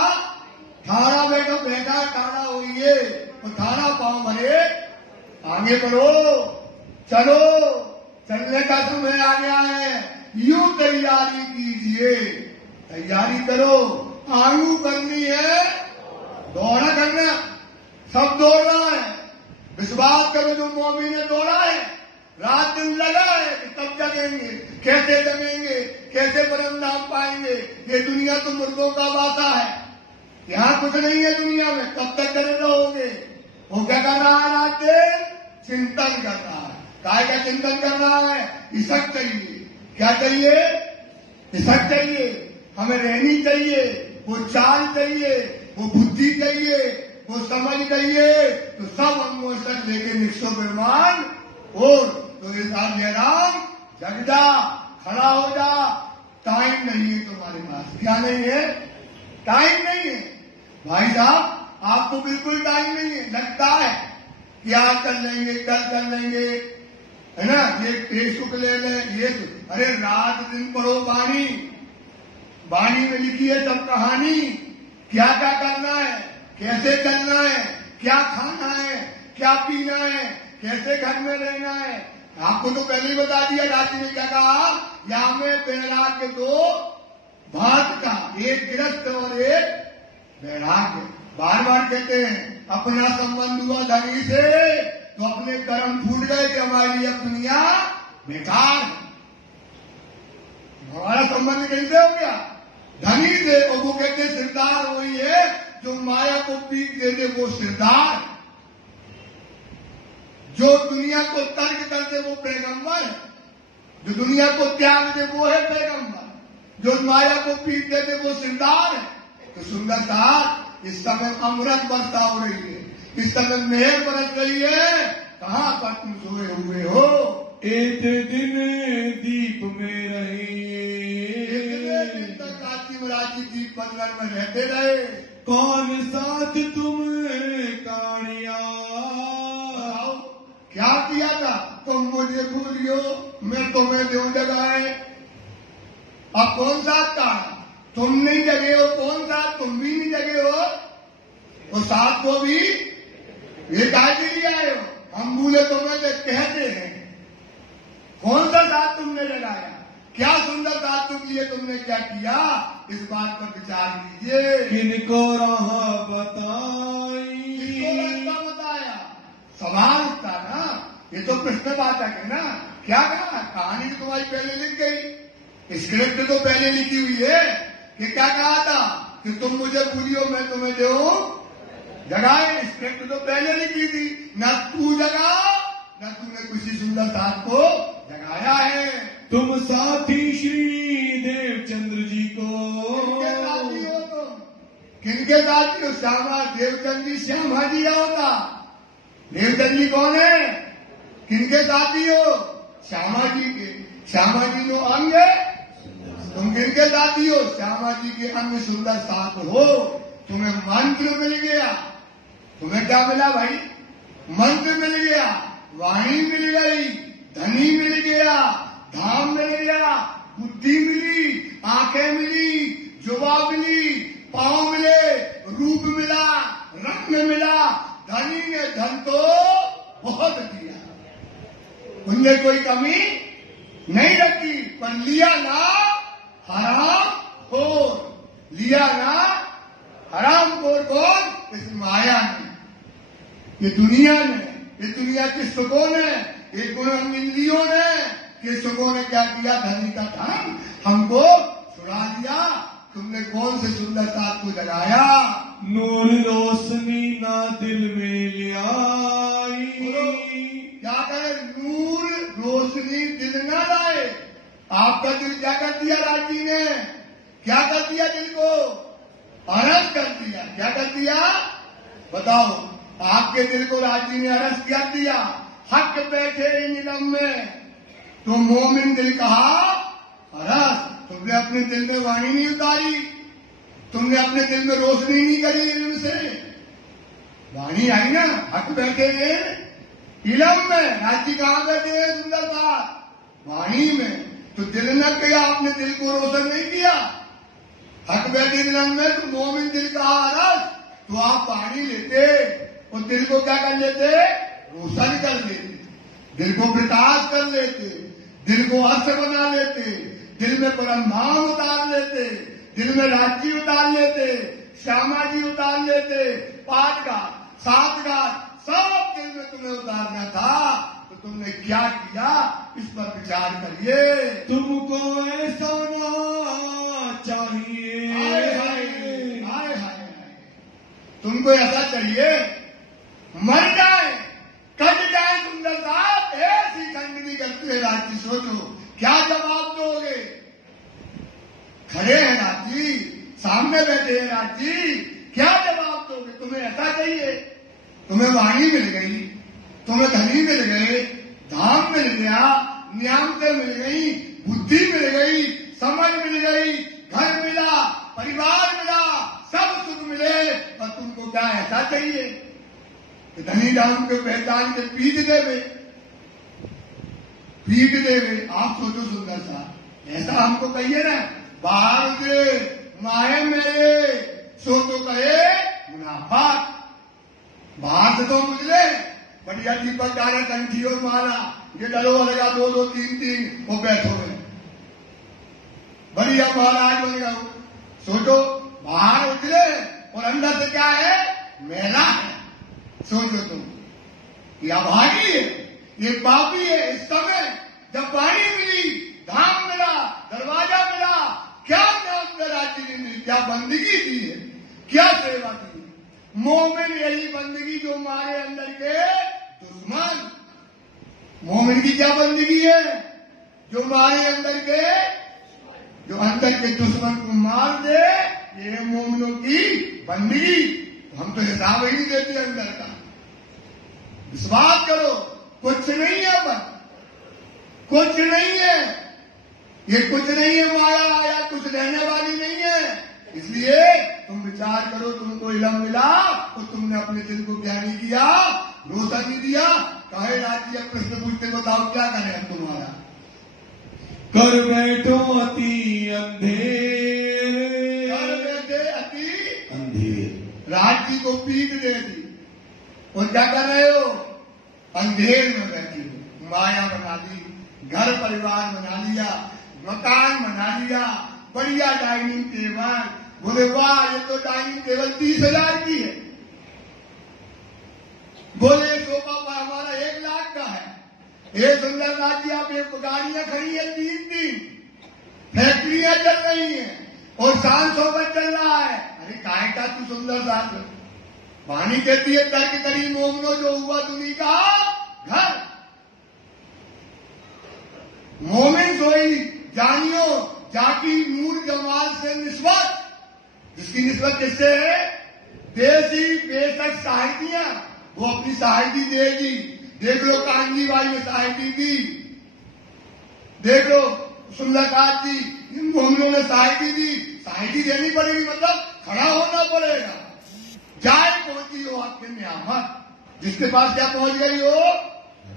ठाड़ा बैठो, बैठा ठाड़ा होइए तो ठाड़ा पाँव भरे आगे बढ़ो। चलो, चलने का समय आ गया है। यूं तैयारी कीजिए, तैयारी करो। आंगू करनी है, दौड़ा करना, सब दौड़ रहा है। विश्वास करो जो मोमिन ने दौड़ा है, रात दिन लगा है कि तब जगेंगे, कैसे जगेंगे, कैसे परम धाम पाएंगे। ये दुनिया तो मुर्दों का वासा है, यहाँ कुछ नहीं है दुनिया में। कब तक करे रहोगे? वो क्या कर रहा है? रात दिन चिंतन कर रहा है। काय का चिंतन कर रहा है? इसक चाहिए। क्या चाहिए? इसक चाहिए। हमें रहनी चाहिए, वो चाल चाहिए, वो बुद्धि चाहिए, वो समझ चाहिए। तो सब अंगों तक लेके निश्चो बेमान और तो ये साथ जयराम जग जा, खड़ा हो जा। टाइम नहीं है तुम्हारे पास। क्या नहीं है? टाइम नहीं है भाई साहब। आपको बिल्कुल टाइम नहीं है। लगता है कि आज कर लेंगे, कल कर लेंगे, है ना, ये फेसबुक ले लें, ये अरे रात दिन पढ़ो वाणी, वाणी में लिखी है सब कहानी। क्या क्या करना है, कैसे चलना है, क्या खाना है, क्या पीना है, कैसे घर में रहना है। आपको तो पहले ही बता दिया, राजी ने क्या कहा, यहाँ में बैराग के दो भात का, एक गिरस्त और एक बैराग। बार बार कहते हैं अपना संबंध हुआ धनी से तो अपने कर्म फूट गए कि हमारी अब दुनिया बेकार। हमारा संबंध कैसे हो गया, धनी से। और वो कहते सिरदार वही है जो माया को पीट दे दे, वो सिरदार। जो दुनिया को तर्क कर दे वो पैगंबर, जो दुनिया को त्याग दे वो है पैगंबर, जो माया को पीट दे दे वो सिरदार है। तो सुंदर कहा, इस समय अमृत वर्षा हो रही है, इस समय मेहर बरस रही है, कहाँ पर तुम सोए हुए हो। एक दिन दीप में रहे, इतने दिन तक रांची दीप पंद्रह में रहते रहे। कौन साथ तुम कानिया, क्या किया था, तुम मुझे भूलियो मैं तुम्हें दूं जगाए। अब कौन साथ का, तुम नहीं जगे हो, कौन साथ, तुम भी नहीं जगे हो, और साथ को भी ये काय के लिए आए हो। हम भूले तो मैं कहते हैं, कौन सा साथ तुमने जगाया, क्या सुंदर साथ तुम लिए, तुमने क्या किया, इस बात पर विचार कीजिए। किनको राह बताई, किसको रास्ता बताया, सवाल उठता ना, ये तो प्रश्नवाचक है ना। क्या कहा, कहानी तो तुम्हारी पहले लिख गई, स्क्रिप्ट तो पहले लिखी हुई है कि क्या कहा था कि तुम मुझे भूलियो मैं तुम्हें दूं जगाए। स्क्रिप्ट तो पहले लिखी थी, न तू जगा न तूने किसी सुंदर साथ को जगाया है। तुम साथी श्री देवचंद्र जी को, किनके साथी हो तुम, किनके साथी हो, श्यामा देवचंद जी, श्यामा जी होता। देवचंद जी कौन है, किनके साथी हो, श्यामा जी के। श्यामा जी तो अंग है, तुम किनके साथी हो, श्यामा जी के अंग सुंदर साथ हो। तुम्हें मंत्र मिल गया, तुम्हें क्या मिला भाई, मंत्र मिल गया, वाणी मिल गई, धनी मिल गया, धाम मिल गया, बुद्धि मिली, आंखें मिली, जुबा मिली, पांव मिले, रूप मिला, रत्न मिला। धनी ने धन तो बहुत दिया, उनने कोई कमी नहीं रखी, पर लिया ना हराम खोर, लिया ना हराम खोर। कौन, इस माया ने, ये दुनिया ने, ये दुनिया के सुखों ने, ये गुण इंद्रियों ने, ये सुखों ने क्या किया, धनी का धन हमको छुड़ा दिया। तुमने कौन से सुंदर साथ को जगाया, नूर रोशनी ना दिल में ले आई। क्या करे, नूर रोशनी दिल न लाए। आपका दिल क्या कर दिया राजी ने, क्या कर दिया, दिल को अरस कर दिया। क्या कर दिया बताओ, आपके दिल को राजी ने अरस क्या दिया। हक बैठे नीलम में, तो मोमिन दिल कहा अरस। तुमने अपने दिल में वाणी नहीं उतारी, तुमने अपने दिल में रोशनी नहीं करी इल्म से। वाणी आई ना, हक बैठे इलम में, राज्य कहां बैठे हैं, सुंदर बात वाणी में। तो दिल न किया, अपने दिल को रोशन नहीं किया। हक बैठे इलम में, तो मोमिन दिल कहा अरस, तो आप वाणी लेते और दिल को क्या कर लेते, रोशन कर लेते, दिल को प्रकाश कर लेते, दिल को अस्त्र बना लेते, दिल में परम भाव उतार लेते, दिल में राज्य उतार लेते, श्यामा जी उतार लेते, पाठ का सात का सब दिल में तुम्हें उतारना था। तो तुमने क्या किया, इस पर विचार करिए। तुमको ऐसा ना चाहिए, हाय हाय हाय हाय, तुमको ऐसा चाहिए मर जाए, कट जाए सुंदरता, ऐसी खंडनी करते हैं राजी। सोचो क्या जवाब दोगे, खड़े हैं राजी, सामने बैठे हैं राजी, क्या जवाब दोगे। तुम्हें ऐसा चाहिए, तुम्हें वाणी मिल गई, तुम्हें धनी मिल गए, धाम मिल गया, नियामतें मिल गई, बुद्धि मिल गई, समझ मिल गई, घर मिला, परिवार मिला, सब सुख मिले, और तुमको क्या ऐसा चाहिए कि धनी धाम को पहचान के पीट देवे, पीट देवे। आप सोचो सुंदर सा, ऐसा हमको कहिए ना, बाहर से माए मेरे सो तो कहे मुनाफाक। बाहर से तो मुझे बढ़िया दीपक डाले कंठी और माला, ये डलो लगा 2-2, 3-3 वो बैठो में बढ़िया महाराज बनेगा। सोचो बाहर उतरे और अंदर से क्या है, मेला है। सोचो तुम, ये अभागी है, ये पापी है। इस समय जब वाणी मिली, धाम मिला, दरवाजा मिला, क्या नाम में राज्य ने मिली, क्या बंदगी दी है, क्या सेवा की है। मोमिन यही बंदगी जो हमारे अंदर के दुश्मन, मोमिन की क्या बंदगी है, जो हमारे अंदर के, जो अंदर के दुश्मन को मार दे, ये मोमिनों की बंदगी। हम तो हिसाब ही नहीं देते अंदर का। विश्वास करो, कुछ नहीं है, पर कुछ नहीं है, ये कुछ नहीं है, माया आया कुछ रहने वाली नहीं है। इसलिए तुम विचार करो, तुमको इल्म मिला तो तुमने अपने दिल को क्या नहीं किया, भरोसा नहीं दिया। कहे राज्य प्रश्न पूछते, बताओ क्या करें हम तुम्हारा। कर बैठो अति अंधेर, कर बैठे अति अंधेर। राज्य को पीक दे दी और क्या कर रहे हो, अंधेर में बैठे हो। माया बना दी, घर परिवार बना लिया, मकान बना लिया, बढ़िया डाइनिंग टेबल। बोले वाह, ये तो डाइनिंग टेबल 30,000 की है। बोले सोफा पर हमारा 1 लाख का है। ये सुंदर राज्य आप, एक गाड़ियां खड़ी है 3-3, फैक्ट्रियां चल रही हैं और 700 पर चल रहा है। अरे काहे का तू सुंदर साथ, वाणी कहती है तर्क करी मोमनो जो हुआ दुनिया का घर। मोमिन सोई जानियो जाकी नूर जमाल से निस्बत, जिसकी निस्बत किससे है, देसी बेशक साहितियां, वो अपनी साहिती देगी। देख लो कांजी बाई ने साहिती दी, देख लो सुंदरकांत जी, इन मोमिनों ने साहिती दी। साहिती देनी पड़ेगी, मतलब खड़ा होना पड़ेगा। जाए पहुंची हो आपके नियामत, जिसके पास क्या पहुंच गई हो,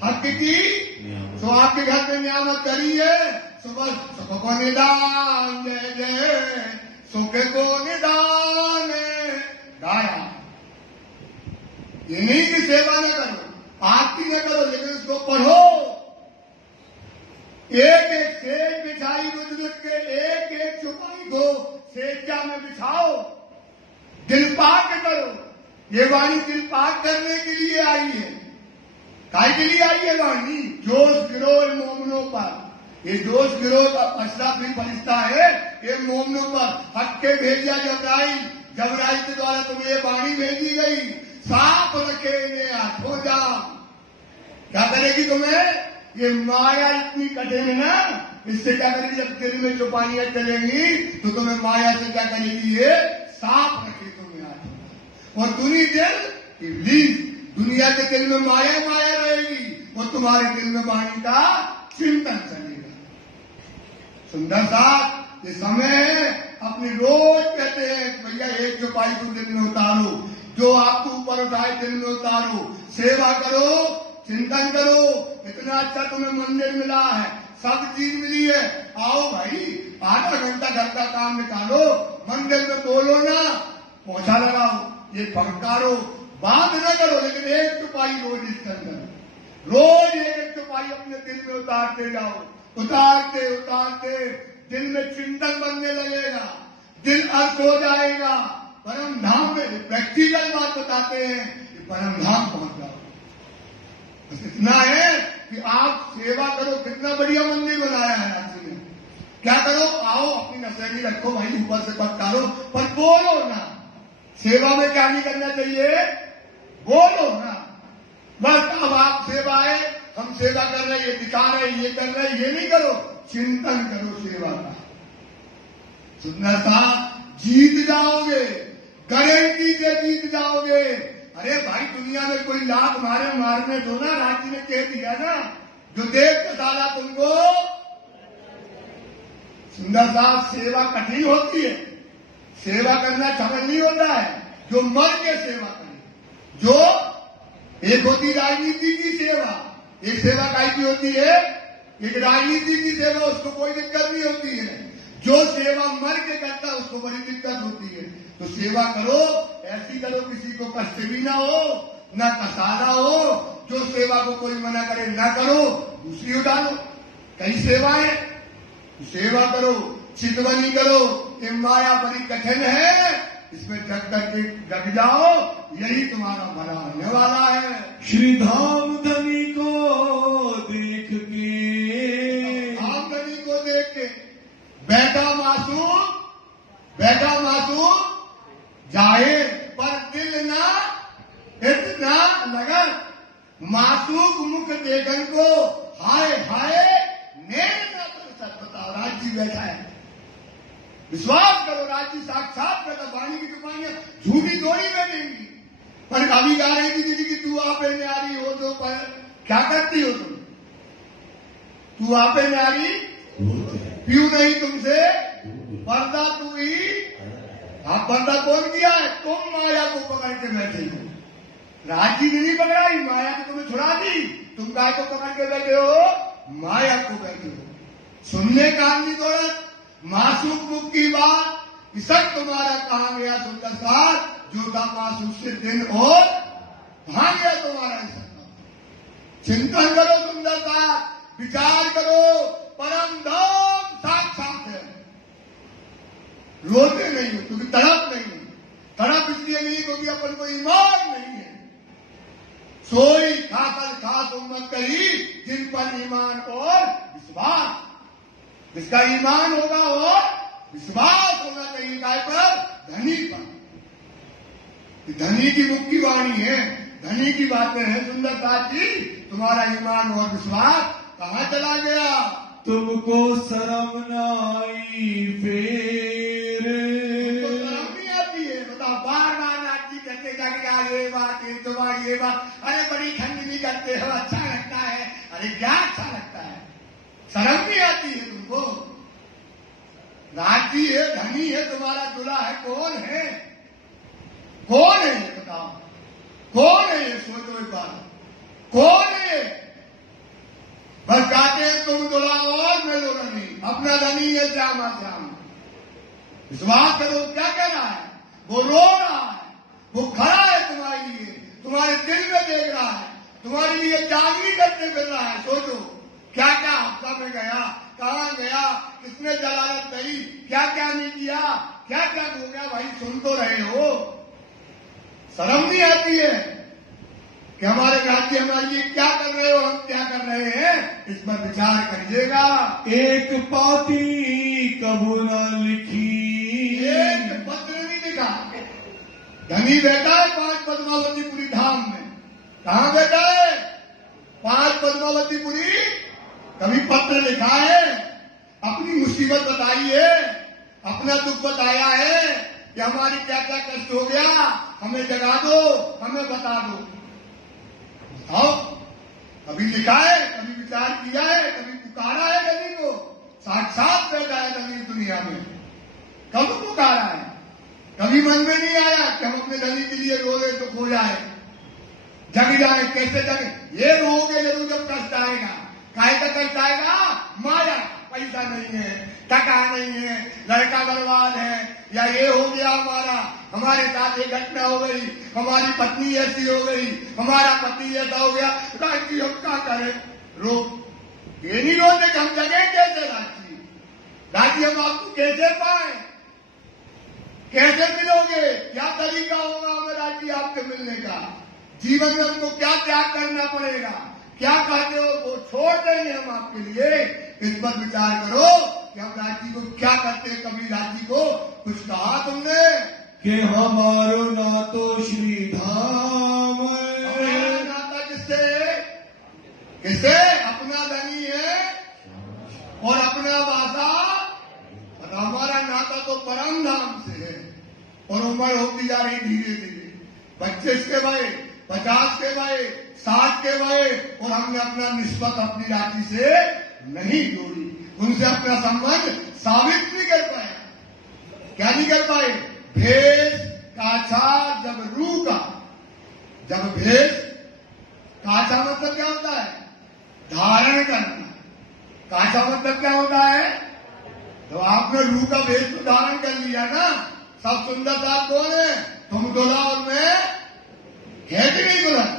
हक की, तो आपके घर में नियामत करी है। सुबह सुख को निदान जय जय, सुख को निदान गाया। ये नहीं कि सेवा न करो, आरती न करो, लेकिन उसको पढ़ो। एक एक सेज बिछाई रुद्र के, एक एक चुपाई को सेजा में बिछाओ। दिल पाक करो। ये वाणी दिल पाक करने के लिए आई है। काय के लिए आई है वाणी, जोश गिरो इन मोमिनों पर। ये जोश गिरो का अशरफी फरिश्ता है, ये मोमिनों पर। हक के भेजिया जबराइल के द्वारा तुम्हें ये वाणी भेजी गई। साफ रखे इन्हें हाथों जाम। क्या करेगी तुम्हें, ये माया इतनी कठिन है ना, इससे क्या करेगी, जब दिल में जो पानियां चलेंगी तो तुम्हें माया से क्या करेगी, ये साफ रखे तुम्हें हाथों। और दुनिया के दिल में माया माया रहेगी और तुम्हारे दिल में वाणी का चिंतन चलेगा। सुंदर साथ ये समय है, अपनी रोज कहते हैं भैया एक चौपाई को दिल में उतारो, जो आपको ऊपर उठाए दिल में उतारो, सेवा करो, चिंतन करो। इतना अच्छा तुम्हें मंदिर मिला है, सब चीज मिली है, आओ भाई आधा घंटा घर का काम निकालो, मंदिर में बोलो ना, पौधा लगाओ, ये फटकारो, बात न करो, लेकिन एक चौपाई रोज इसके अंदर, रोज एक चौपाई अपने दिल में उतारते जाओ। उतारते उतारते दिल में चिंतन बनने लगेगा, दिल अर्थ हो जाएगा। परम धाम में प्रैक्टिकल बात बताते हैं कि परम धाम पहुंच जाओ। बस इतना है कि आप सेवा करो। कितना बढ़िया मंदिर बनाया है राज्य में। क्या करो, आओ अपनी नशेड़ी रखो भाई, ऊपर से पटकारो, पर बोलो ना। सेवा में क्या नहीं करना चाहिए, बोलो ना। बस अब आप सेवा है, हम सेवा कर रहे हैं, ये दिखा रहे हैं, ये कर रहे हैं, ये नहीं करो, चिंतन करो सेवा का। सुंदर साहब जीत जाओगे, गारंटी से जीत जाओगे। अरे भाई दुनिया में कोई लाख मारने दो ना, राज्य ने कह दिया ना, जो देख के साला तुमको। सुंदर साहब सेवा कठिन होती है, सेवा करना सरल नहीं होता है। जो मर के सेवा करे, जो एक होती राजनीति की सेवा, एक सेवा काय की होती है, एक राजनीति की सेवा, उसको कोई दिक्कत नहीं होती है। जो सेवा मर के करता है उसको बड़ी दिक्कत होती है। तो सेवा करो, ऐसी करो किसी को कष्ट भी ना हो, ना कसाना हो। जो सेवा को कोई मना करे ना करो, दूसरी उठालो। कई सेवाएं, सेवा करो, चितवनी करो, ये माया बड़ी कठिन है, इसमें जग करके जग जाओ, यही तुम्हारा भला होने वाला है। श्री धाम धनी को देख के, धाम धनी को देख के बैठा मासूम जाए, पर दिल ना इतना लगन। मासूक मुख देखन को हाय हाय नैन ना तरसत। बताओ, राजी बैठा है, विश्वास करो, राजी साक्षात बैठा। वाणी की दुकानियां झूठी थोड़ी बैठेंगी। पर कभी गा रही थी दीदी कि तू आपे न्यारी हो तो, पर क्या करती हो तुम? तू आपे न्यारी पीऊ नहीं तुमसे, पर्दा तू ही। आप पर्दा कौन किया है? तुम माया को पकड़ के बैठे हो। राजी ने नहीं पकड़ाई, माया ने तुम्हें छुड़ा दी। तुम काय को पकड़ के बैठे हो? माया को बैठे हो। सुनने कान की दौलत, मासूम मुख की बात, इसक तुम्हारा कहा गया सुंदर साथ, जो था मासूम से दिन और कहा गया तुम्हारा इसक। चिंतन करो सुंदर साथ, विचार करो, परम धाम साक्षात है। रोते नहीं हो क्योंकि तड़प नहीं हो। तड़प इसलिए नहीं क्योंकि अपन को ईमान नहीं है। सोई खाकर खास उम्मत कही, जिन पर ईमान और विश्वास। जिसका ईमान होगा और विश्वास होना चाहिए काय पर? धनी पर। धनी की मुख की वाणी है, धनी की बातें हैं। सुंदर साथ जी, तुम्हारा ईमान और विश्वास कहाँ चला गया? तुमको शर्म न आई फिर, तुमको शर्म नहीं आती है? बताओ, बार बार नाची करते जाके ये बात, ये तुम्हारी ये बात, अरे बड़ी खंडनी करते हो, अच्छा लगता है। अरे क्या अच्छा लगता है? शर्म नहीं आती है तुमको? राजी है, धनी है, तुम्हारा दूल्हा है, कौन है? कौन है ये बताओ? कौन है ये? सोचो एक बार, कौन है? बस कहते हैं तुम दूल्हा और मैं लो धनी, अपना धनी है श्यामा श्याम। विश्वास करो, क्या कह रहा है? वो रो रहा है, वो खड़ा है तुम्हारे लिए, तुम्हारे दिल में देख रहा है, तुम्हारे लिए जागरी करते फिर रहा है। सोचो क्या क्या हफ्ता में गया, कहाँ गया, किसने जलालत कही, क्या क्या नहीं किया, क्या क्या हो गया। भाई सुन तो रहे हो, शर्म नहीं आती है कि हमारे राज्य हमारे लिए क्या कर रहे हो, हम क्या कर रहे हैं? इस पर विचार करिएगा। एक पाती कबू न लिखी, एक पत्र नहीं लिखा। धनी बैठा है 5 पद्मावतीपुरी धाम में। कहाँ बैठा है? 5 पद्मावतीपुरी। कभी पत्र लिखा है? अपनी मुसीबत बताई है, अपना दुख बताया है कि हमारी क्या क्या कष्ट हो गया, हमें जगा दो, हमें बता दो। बताओ, कभी लिखा है, कभी विचार किया है, कभी पुकारा है धनी को? साक्षात बैठा है धनी दुनिया में। कब पुकारा है? कभी मन में नहीं आया कि हम अपने धनी के लिए रो ले तो खो जाए, जग जाए। कैसे जगे? ये रोगे जरूर जब कष्ट आएगा। काहे का कष्ट आएगा? माया, पैसा नहीं है, टका नहीं है, लड़का बर्बाद है, या ये हो गया हमारे साथ ये घटना हो गई, हमारी पत्नी ऐसी हो गई, हमारा पति ऐसा हो गया। राजी हम क्या करें? रो। ये नहीं रोते कि हम जगे कैसे? राजी, राजी हम आपको कैसे पाए? कैसे मिलोगे? क्या तरीका होगा हमें राजी आपके मिलने का? जीवन में हमको क्या त्याग करना पड़ेगा? क्या कहते हो वो छोड़ देंगे हम आपके लिए। इस पर विचार करो कि हम राजी को क्या करते हैं। कभी राजी को कुछ कहा तुमने कि हमारो ना तो श्री धाम, हमारा नाता किससे? किससे? अपना धनी है और अपना वासा, और हमारा नाता तो परम धाम से है। और उम्र होती जा रही धीरे धीरे, 25 के भय, 50 के भय, 60 के भय, और हमने अपना निस्बत अपनी राजी से नहीं जोड़ी, उनसे अपना संबंध साबित नहीं कर पाए। क्या नहीं कर पाए? भेष काछा जब रू का, जब भेष काछा मतलब क्या होता है? धारण करना। काछा मतलब क्या होता है? तो आपने रू का भेष तो धारण कर लिया ना, सब सुंदरता कौन है? तुम दुल्हा और मैं है कि नहीं दुल्हन?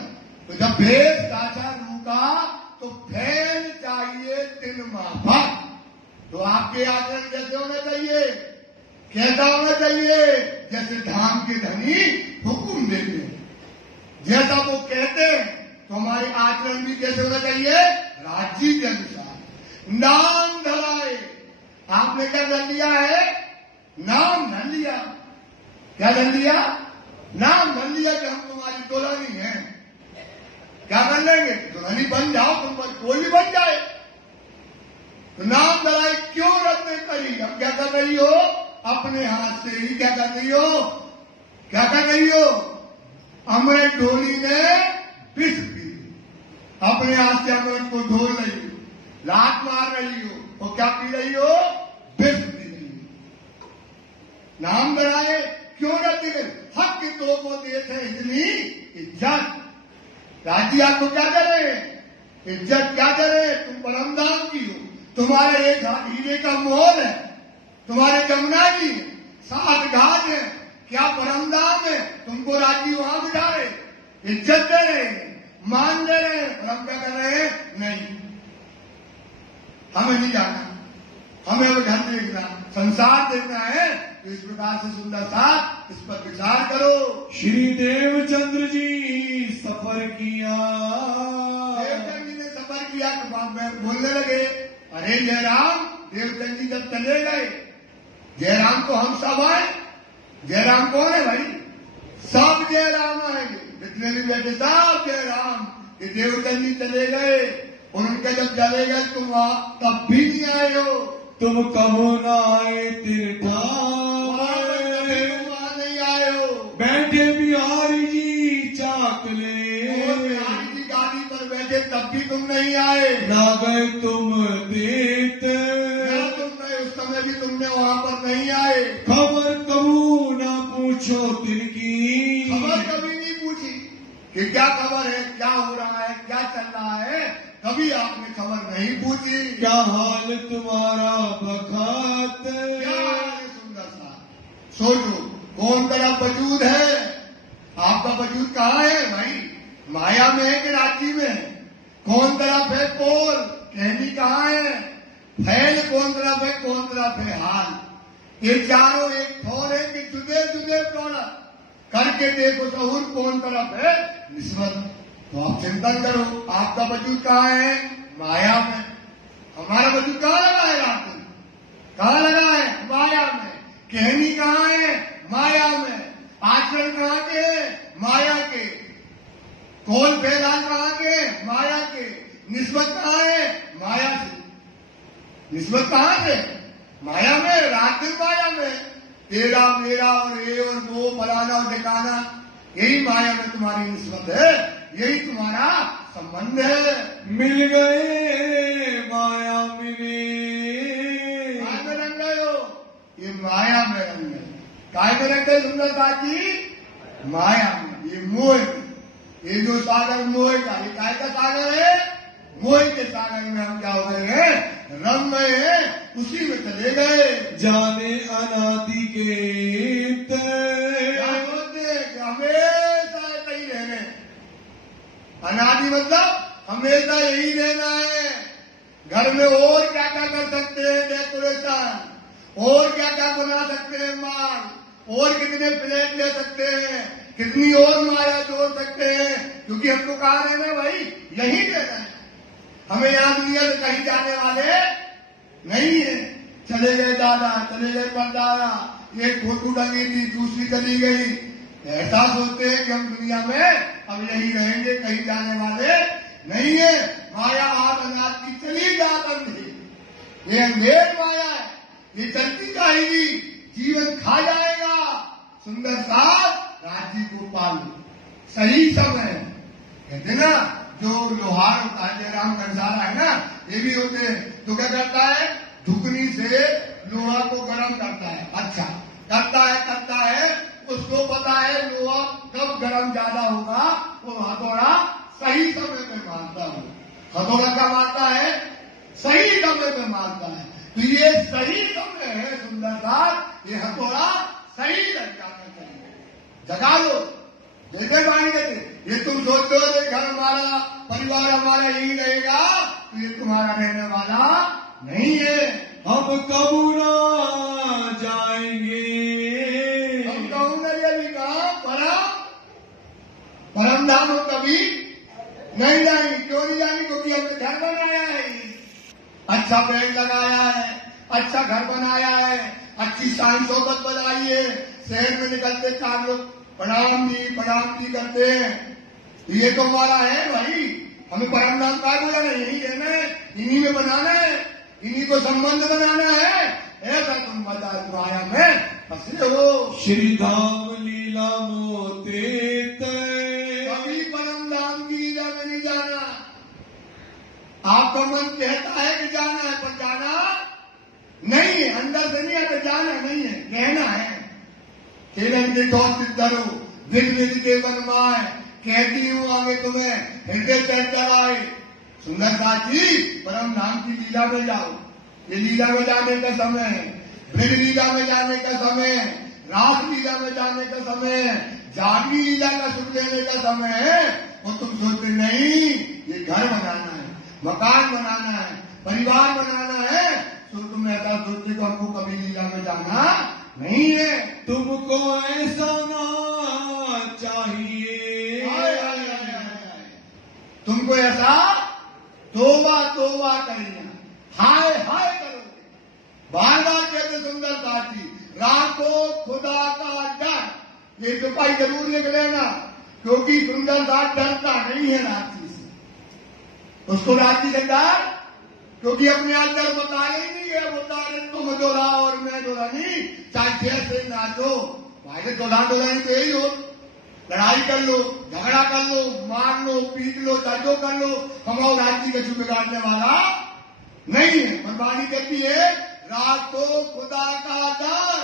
तो जब भेष साचा रूका तो फैल चाहिए 3 माफक। तो आपके आचरण कैसे होने चाहिए? कैसा होना चाहिए? जैसे धाम के धनी हुक्म देते हैं, जैसा वो कहते हैं, तो हमारे आचरण भी कैसे होना चाहिए? राज्य के अनुसार। नाम धराए, आपने क्या कर लिया है? नाम धर लिया। क्या धर लिया? नाम धर लिया कि हम तुम्हारी दुल्हनी हैं। क्या कर लेंगे? दुल्हनी बन जाओ, तुम पर कोई भी बन जाए। तो नाम धराए क्यों रद्द करी? अब क्या कर रही हो? अपने हाथ से ही क्या कर रही हो? क्या कर रही हो? अमृत ढोली ने विष पी, अपने हाथ से अमृत को ढोल रही हो, लात मार रही हो, और क्या पी रही हो? विष पी रही हो। नाम धराए क्यों रद्द करे? हक के तो को देते इतनी इज्जत। राजी आपको क्या करे? इज्जत क्या करे? तुम परमधाम की हो, तुम्हारे एक हीरे का मोल है, तुम्हारे जमुना जी 7 घाट है, क्या परमधाम है? तुमको राजी वहां बिठा रहे, इज्जत दे रहे, मान दे रहे, और हम क्या कर रहे हैं? नहीं, हमें नहीं जाना, हमें अब घर देखना, संसार देखना है। इस प्रकार से सुंदर सा इस पर विचार करो। श्री देवचंद्र जी सफर किया, देवचंद्र जी ने सफर किया तो बाप में बोलने लगे, अरे जयराम, देवचंद्र जी जब चले गए, जयराम तो हम सब आए। जयराम कौन है भाई? सब जयराम आएंगे, जितने भी बैठे सब जयराम। ये देवचंद्र जी चले गए, और उनके जब चले गए तुम तब भी नहीं आए हो। तुम कहो ना आए तीर्था, वहां नहीं आए हो। बैठे बिहारी जी चाकले, बिहारी जी गाड़ी पर बैठे तब भी तुम नहीं आए। ना गए तुम देत, तुम गए उस समय भी तुमने वहां पर नहीं आए। खबर कबू ना पूछो तिनकी, खबर कभी नहीं पूछी कि क्या खबर है, क्या हो रहा है, क्या चल रहा है, कभी आपने खबर नहीं पूछी। क्या हाल तुम्हारा बखात, क्या हाल है सुंदर सा? सोचो कौन तरफ वजूद है? आपका वजूद कहाँ है भाई? माया में है कि राज्य में है? कौन तरफ है पोल? कहनी कहाँ है? फैल कौन तरफ है? कौन तरफ है हाल? ये चारों एक ठोर है कि जुदे जुदे प्रोडक्ट करके देखो सहूर कौन तरफ है निस्बत। तो आप चिंतन करो, आपका वजूद कहाँ है? माया में। हमारा वजूद कहाँ लगा है? रात में कहाँ लगा है? माया में। कहनी कहाँ है? माया में। आचरण कहाँ के है? माया के। कौन फैला कहाँ के? माया के। निस्बत कहाँ है? माया से। निस्बत कहाँ से? माया में। रात दिन माया में। तेरा मेरा और ये और वो फलाना और ठिकाना, यही माया में तुम्हारी निस्बत है, यही तुम्हारा संबंध है। मिल गए माया मिले, काय में रंग गए हो? ये माया में रंग गए। काय में रंग गए सुंदरता जी? माया में। ये मोह, ये जो सागर मोह का, ये काय का सागर है? मोह के सागर में हम क्या हो गए हैं? रंग गए हैं, उसी में चले गए। जाने अनादि के क्या बोलते हैं कि हमेशा कहीं रहने, अनादि मतलब हमेशा यही रहना है। घर में और क्या क्या कर सकते हैं? डेकोरेशन, और क्या क्या बना सकते हैं माल, और कितने प्लेट ले सकते हैं, कितनी और माया जोड़ सकते हैं, क्योंकि हमको कहाँ रहना है भाई? यही रहना है। हमें यहाँ दुनिया में कहीं जाने वाले नहीं है। चले गए दादा, चले गए परदादा, एक फोटो डली थी, दूसरी चली गई। ऐसा सोचते हैं कि हम दुनिया में अब यही रहेंगे, कहीं जाने वाले नहीं है। माया आज अनाज की चली जात अंधे, ये अंधेर माया है, ये चलती जाएगी, जीवन खा जाएगा। सुंदर साथ राज्य को पालो, सही समय। कहते ना जो लोहार होता है, जयराम कंसारा है ना, ये भी होते हैं, तो क्या करता है? धुकनी से लोहा को गर्म करता है। अच्छा करता है, उसको पता है लोहा कब गर्म ज्यादा होगा, वो हथौड़ा सही समय पे मारता है। हथौड़ा क्या मारता है? सही समय पे मारता है। तो ये सही समय है सुंदर साथ, ये हथौड़ा सही लग जाना चाहिए। जगा लो, जैसे पानी देते। ये तुम सोचते हो कि घर हमारा, परिवार हमारा यही रहेगा, तो ये तुम्हारा रहने वाला नहीं है। हम कब ना जाएंगे, हम कहूँ ये भी कहा परम धाम हो कभी नहीं जाएंगे। क्यों नहीं जाएंगे? क्योंकि हमने घर बनाया है, अच्छा पेड़ लगाया है, अच्छा घर बनाया है, अच्छी शान शौकत बनाई है। शहर में निकलते 4 लोग प्रणाम भी करते हैं। ये तो हमारा है भाई, हमें परम धाम का बोला है, यही रहना है, इन्हीं में बनाना है, इन्हीं को संबंध बनाना है। ऐसा तुम माया में फंसे हो। श्री धाम लीला मोते कभी परम धाम की लीला में नहीं जाना। आपका मन कहता है कि जाना है, पर जाना नहीं है, अंदर से नहीं है, तो जाना नहीं है, कहना है। केलन के ठोर सिद्धरो दिन विधि के बनवाए, कहती हूँ आगे तुम्हें हृदय चर्चा आए। सुंदर साथी, परम धाम की लीला में जाओ। ये लीला में जाने का समय है, ब्रज लीला में जाने का समय है, रास लीला में जाने का समय है, जागरी लीला का सुख लेने का समय है। और तुम सोचते नहीं, ये घर बनाना है, मकान बनाना है, परिवार बनाना है, तो तुम ऐसा सोचते को हमको कभी लीला में जाना नहीं है। तुमको ऐसा ना चाहिए, तुमको ऐसा तोबा करेगा, हाय हाय करोगे। बार बार कहते सुंदर साथी, राखो खुदा का डर। ये चौपाई जरूर लिख लेना, क्योंकि सुंदर साथ डरता नहीं है रात्रि से। उसको रात्रि से डर, क्योंकि अपने आप डर बताया ही नहीं है। बोलता है तुम डोला और मैं डोला नहीं, चाहे जैसे नाचो भाई, डोला नहीं तो यही हो। लड़ाई कर लो, झगड़ा कर लो, मार लो, पीट लो, दर्जो कर लो, कमाओ राज्य का छू बिगाड़ने वाला नहीं है। मनवानी कहती है, राखो खुदा का डर,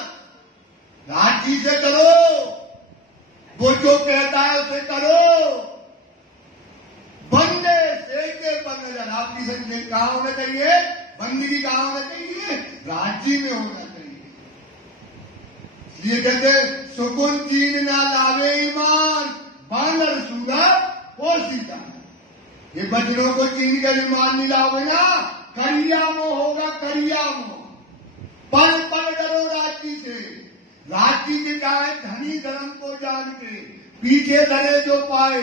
राज्य से करो, वो जो कहता है उसे करो। बंदे सेके बंदे, आपकी संजय कहाँ होना चाहिए? बंदगी कहाँ होना चाहिए? राज्य में होना चाहिए। इसलिए कहते सुकुन चीन ना लावे ईमान, बानर सूदा हो सीता। ये बच्चों को चीन का ईमान नहीं लाओगे ना, करियामो होगा, करियामो। पल पल डरो राज्य से, राज्य के चाहे धनी धर्म को जान के, पीछे धरे जो पाए,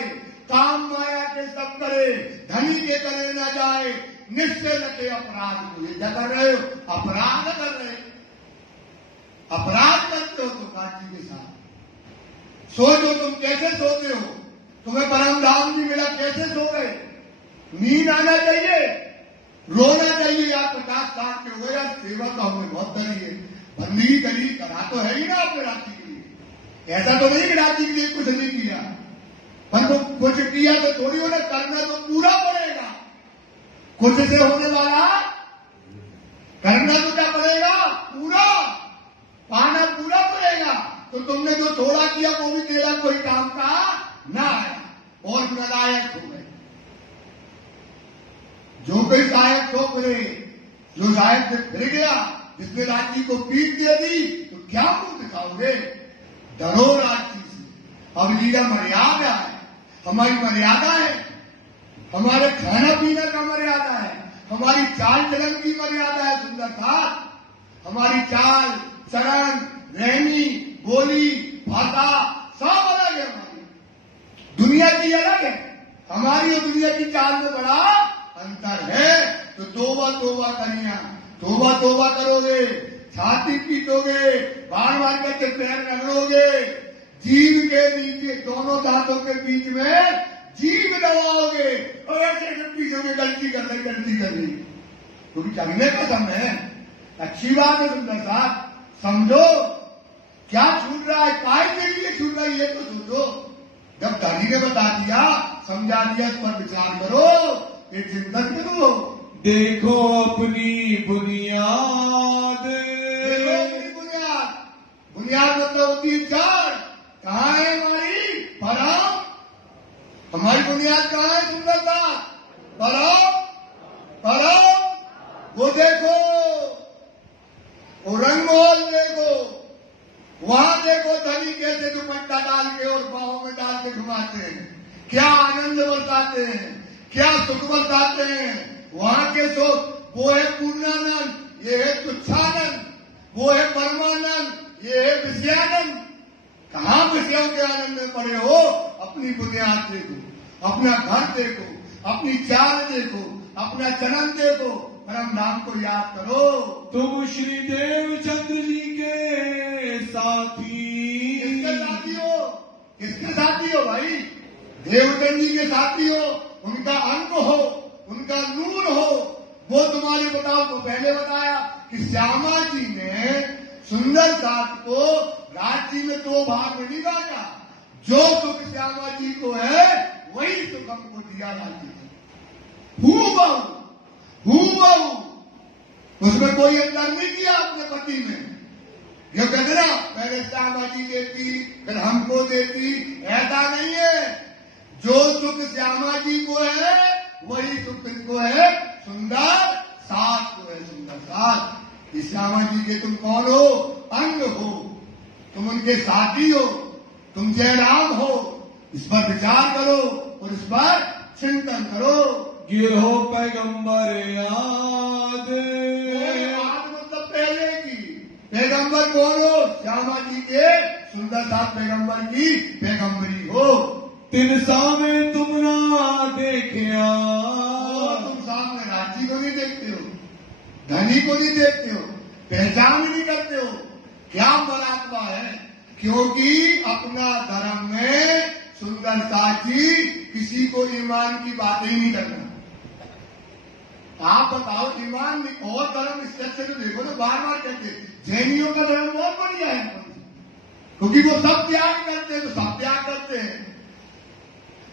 काम माया के सब करे, धनी के करे न जाए, निश्चय रखे अपराध को। ये क्या कर रहे हो? अपराध कर रहे हो, अपराध करते हो तुम राज्य के साथ। सोचो तुम कैसे सोते हो, तुम्हें परम धाम नहीं मिला, कैसे सो गए? नींद आना चाहिए, रोना चाहिए। आप 50-60 के हो गए, सेवा तो हमें बहुत करी है, बंदगी करी, करा तो है ही ना आपने राज्य के लिए। ऐसा तो नहीं कि राज्य के लिए कुछ नहीं किया, पर तो कुछ किया तो थोड़ी होना, करना तो पूरा पड़ेगा। कुछ से होने वाला करना तो क्या पड़ेगा? पूरा पाना पूरा पड़ेगा। तो तुमने जो थोड़ा किया वो भी तेरा कोई काम का ना है, और नालायक हो गए। जो कोई सहायक ठोक रहे, जो सहायक से फिर गया, जिसने राज्य को पीट दे दी, तो क्या मुंह दिखाओगे? डरो राज्य से। अब लीला मर्यादा है, हमारी मर्यादा है, हमारे खाना पीना का मर्यादा है, हमारी चाल चलन की मर्यादा है। सुंदर था हमारी चाल चलन, रहनी, बोली, भाषा सब अलग है। हमारी दुनिया की अलग है, हमारी और दुनिया की चाल में बड़ा अंतर है। तो तोबा करिया, तोबा करोगे, छाती पीटोगे, बार बार करके पैर रगड़ोगे, जीभ के नीचे दोनों दांतों के बीच में जीभ दबाओगे, और ऐसे पीछोगे, गलती कर रही। क्योंकि चलने का समय है। अच्छी बात है सुंदर साहब, समझो क्या छूट रहा है, काय के लिए छूट रहा है, ये तो सोचो। जब दादी ने बता दिया, समझा दिया, इस पर विचार करो, ये चिंतन करो। देखो अपनी बुनियाद, देखो अपनी बुनियाद। बुनियाद मतलब होती है जड़। कहाँ है हमारी? परम। हमारी बुनियाद कहाँ है? सुंदरता परम। वो देखो, वो रंगमहल देखो, वहां देखो धनी कैसे दुपट्टा डाल के और बाहों में डाल के घुमाते हैं, क्या आनंद बरसाते हैं, क्या सुख बरसाते हैं। वहां के सोच वो है पूर्णानंद, ये है तुच्छानंद, वो है परमानंद, ये है विषयानंद। कहां विषयों के आनंद में पड़े हो? अपनी बुनियाद देखो, अपना घर देखो, अपनी चाल देखो, अपना चलन देखो, परम नाम को याद करो। तुम श्री देवचंद्र जी के साथी। किसके साथी हो? किसके साथी हो भाई? देवचंद्र जी के साथी हो, उनका अंग हो, उनका नूर हो। वो तुम्हारे बताओ को पहले बताया कि श्यामा जी ने सुंदर साथ को राज्य में 2 भाग में नहीं बांटा। जो सुख श्यामा जी को है वही सुख हमको दिया राज्य में। हूबहू उसमें कोई अंतर नहीं किया अपने पति में। ये कहते ना पहले श्यामा जी देती फिर हमको देती, ऐसा नहीं है। जो सुख श्यामा जी को है वही सुख इनको है सुंदर साथ को है। सुंदर साथ श्यामा जी के तुम कौन हो? अंग हो, तुम उनके साथी हो, तुम जयराम हो। इस पर विचार करो और इस पर चिंतन करो। गिरो पैगंबर याद। मतलब पहले की पैगंबर कौन हो? श्यामा जी के सुंदर साथ पैगंबर की पैगंबरी हो। तिन सामने तुम ना देखिया। तुम सामने राज्य को नहीं देखते हो, धनी को नहीं देखते हो, पहचान नहीं करते हो। क्या मरात्मा है? क्योंकि अपना धर्म में सुंदर साथी किसी को ईमान की बातें ही नहीं करना। आप बताओ ईमान नहीं और धर्म इस तरह से देखो तो बार बार कहते जैनियों का धर्म बहुत बढ़िया है, क्योंकि वो सब त्याग करते हैं, तो सब त्याग करते हैं।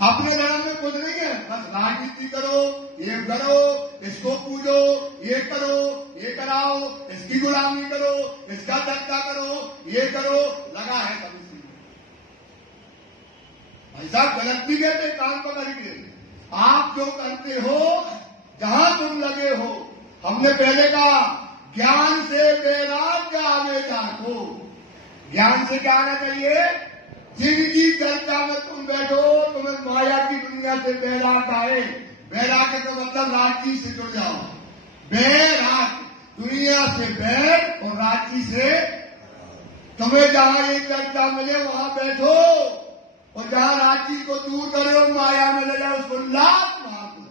अपने धर्म में कुछ नहीं है, बस राजनीति करो, ये करो, इसको पूजो, ये करो, ये कराओ, इसकी गुलामी करो, इसका धक्का करो, ये करो, लगा है सब इसी में। भाई साहब गलत नहीं कहते काम पकड़ के। आप जो करते हो जहां तुम लगे हो, हमने पहले कहा ज्ञान से वैराग्य आवे जाको। ज्ञान से क्या आना चाहिए? जिंदगी चर्चा में तुम बैठो, तुम्हें माया की दुनिया से वैराग्य आए। वैराग्य का मतलब राजी से जुड़ जाओ। वैराग्य दुनिया से बैर और राजी से तुम्हें जहां ये चर्चा मिले वहां बैठो, और जहां राजी को दूर करो माया में ले जाओ, उसको लात मार दो।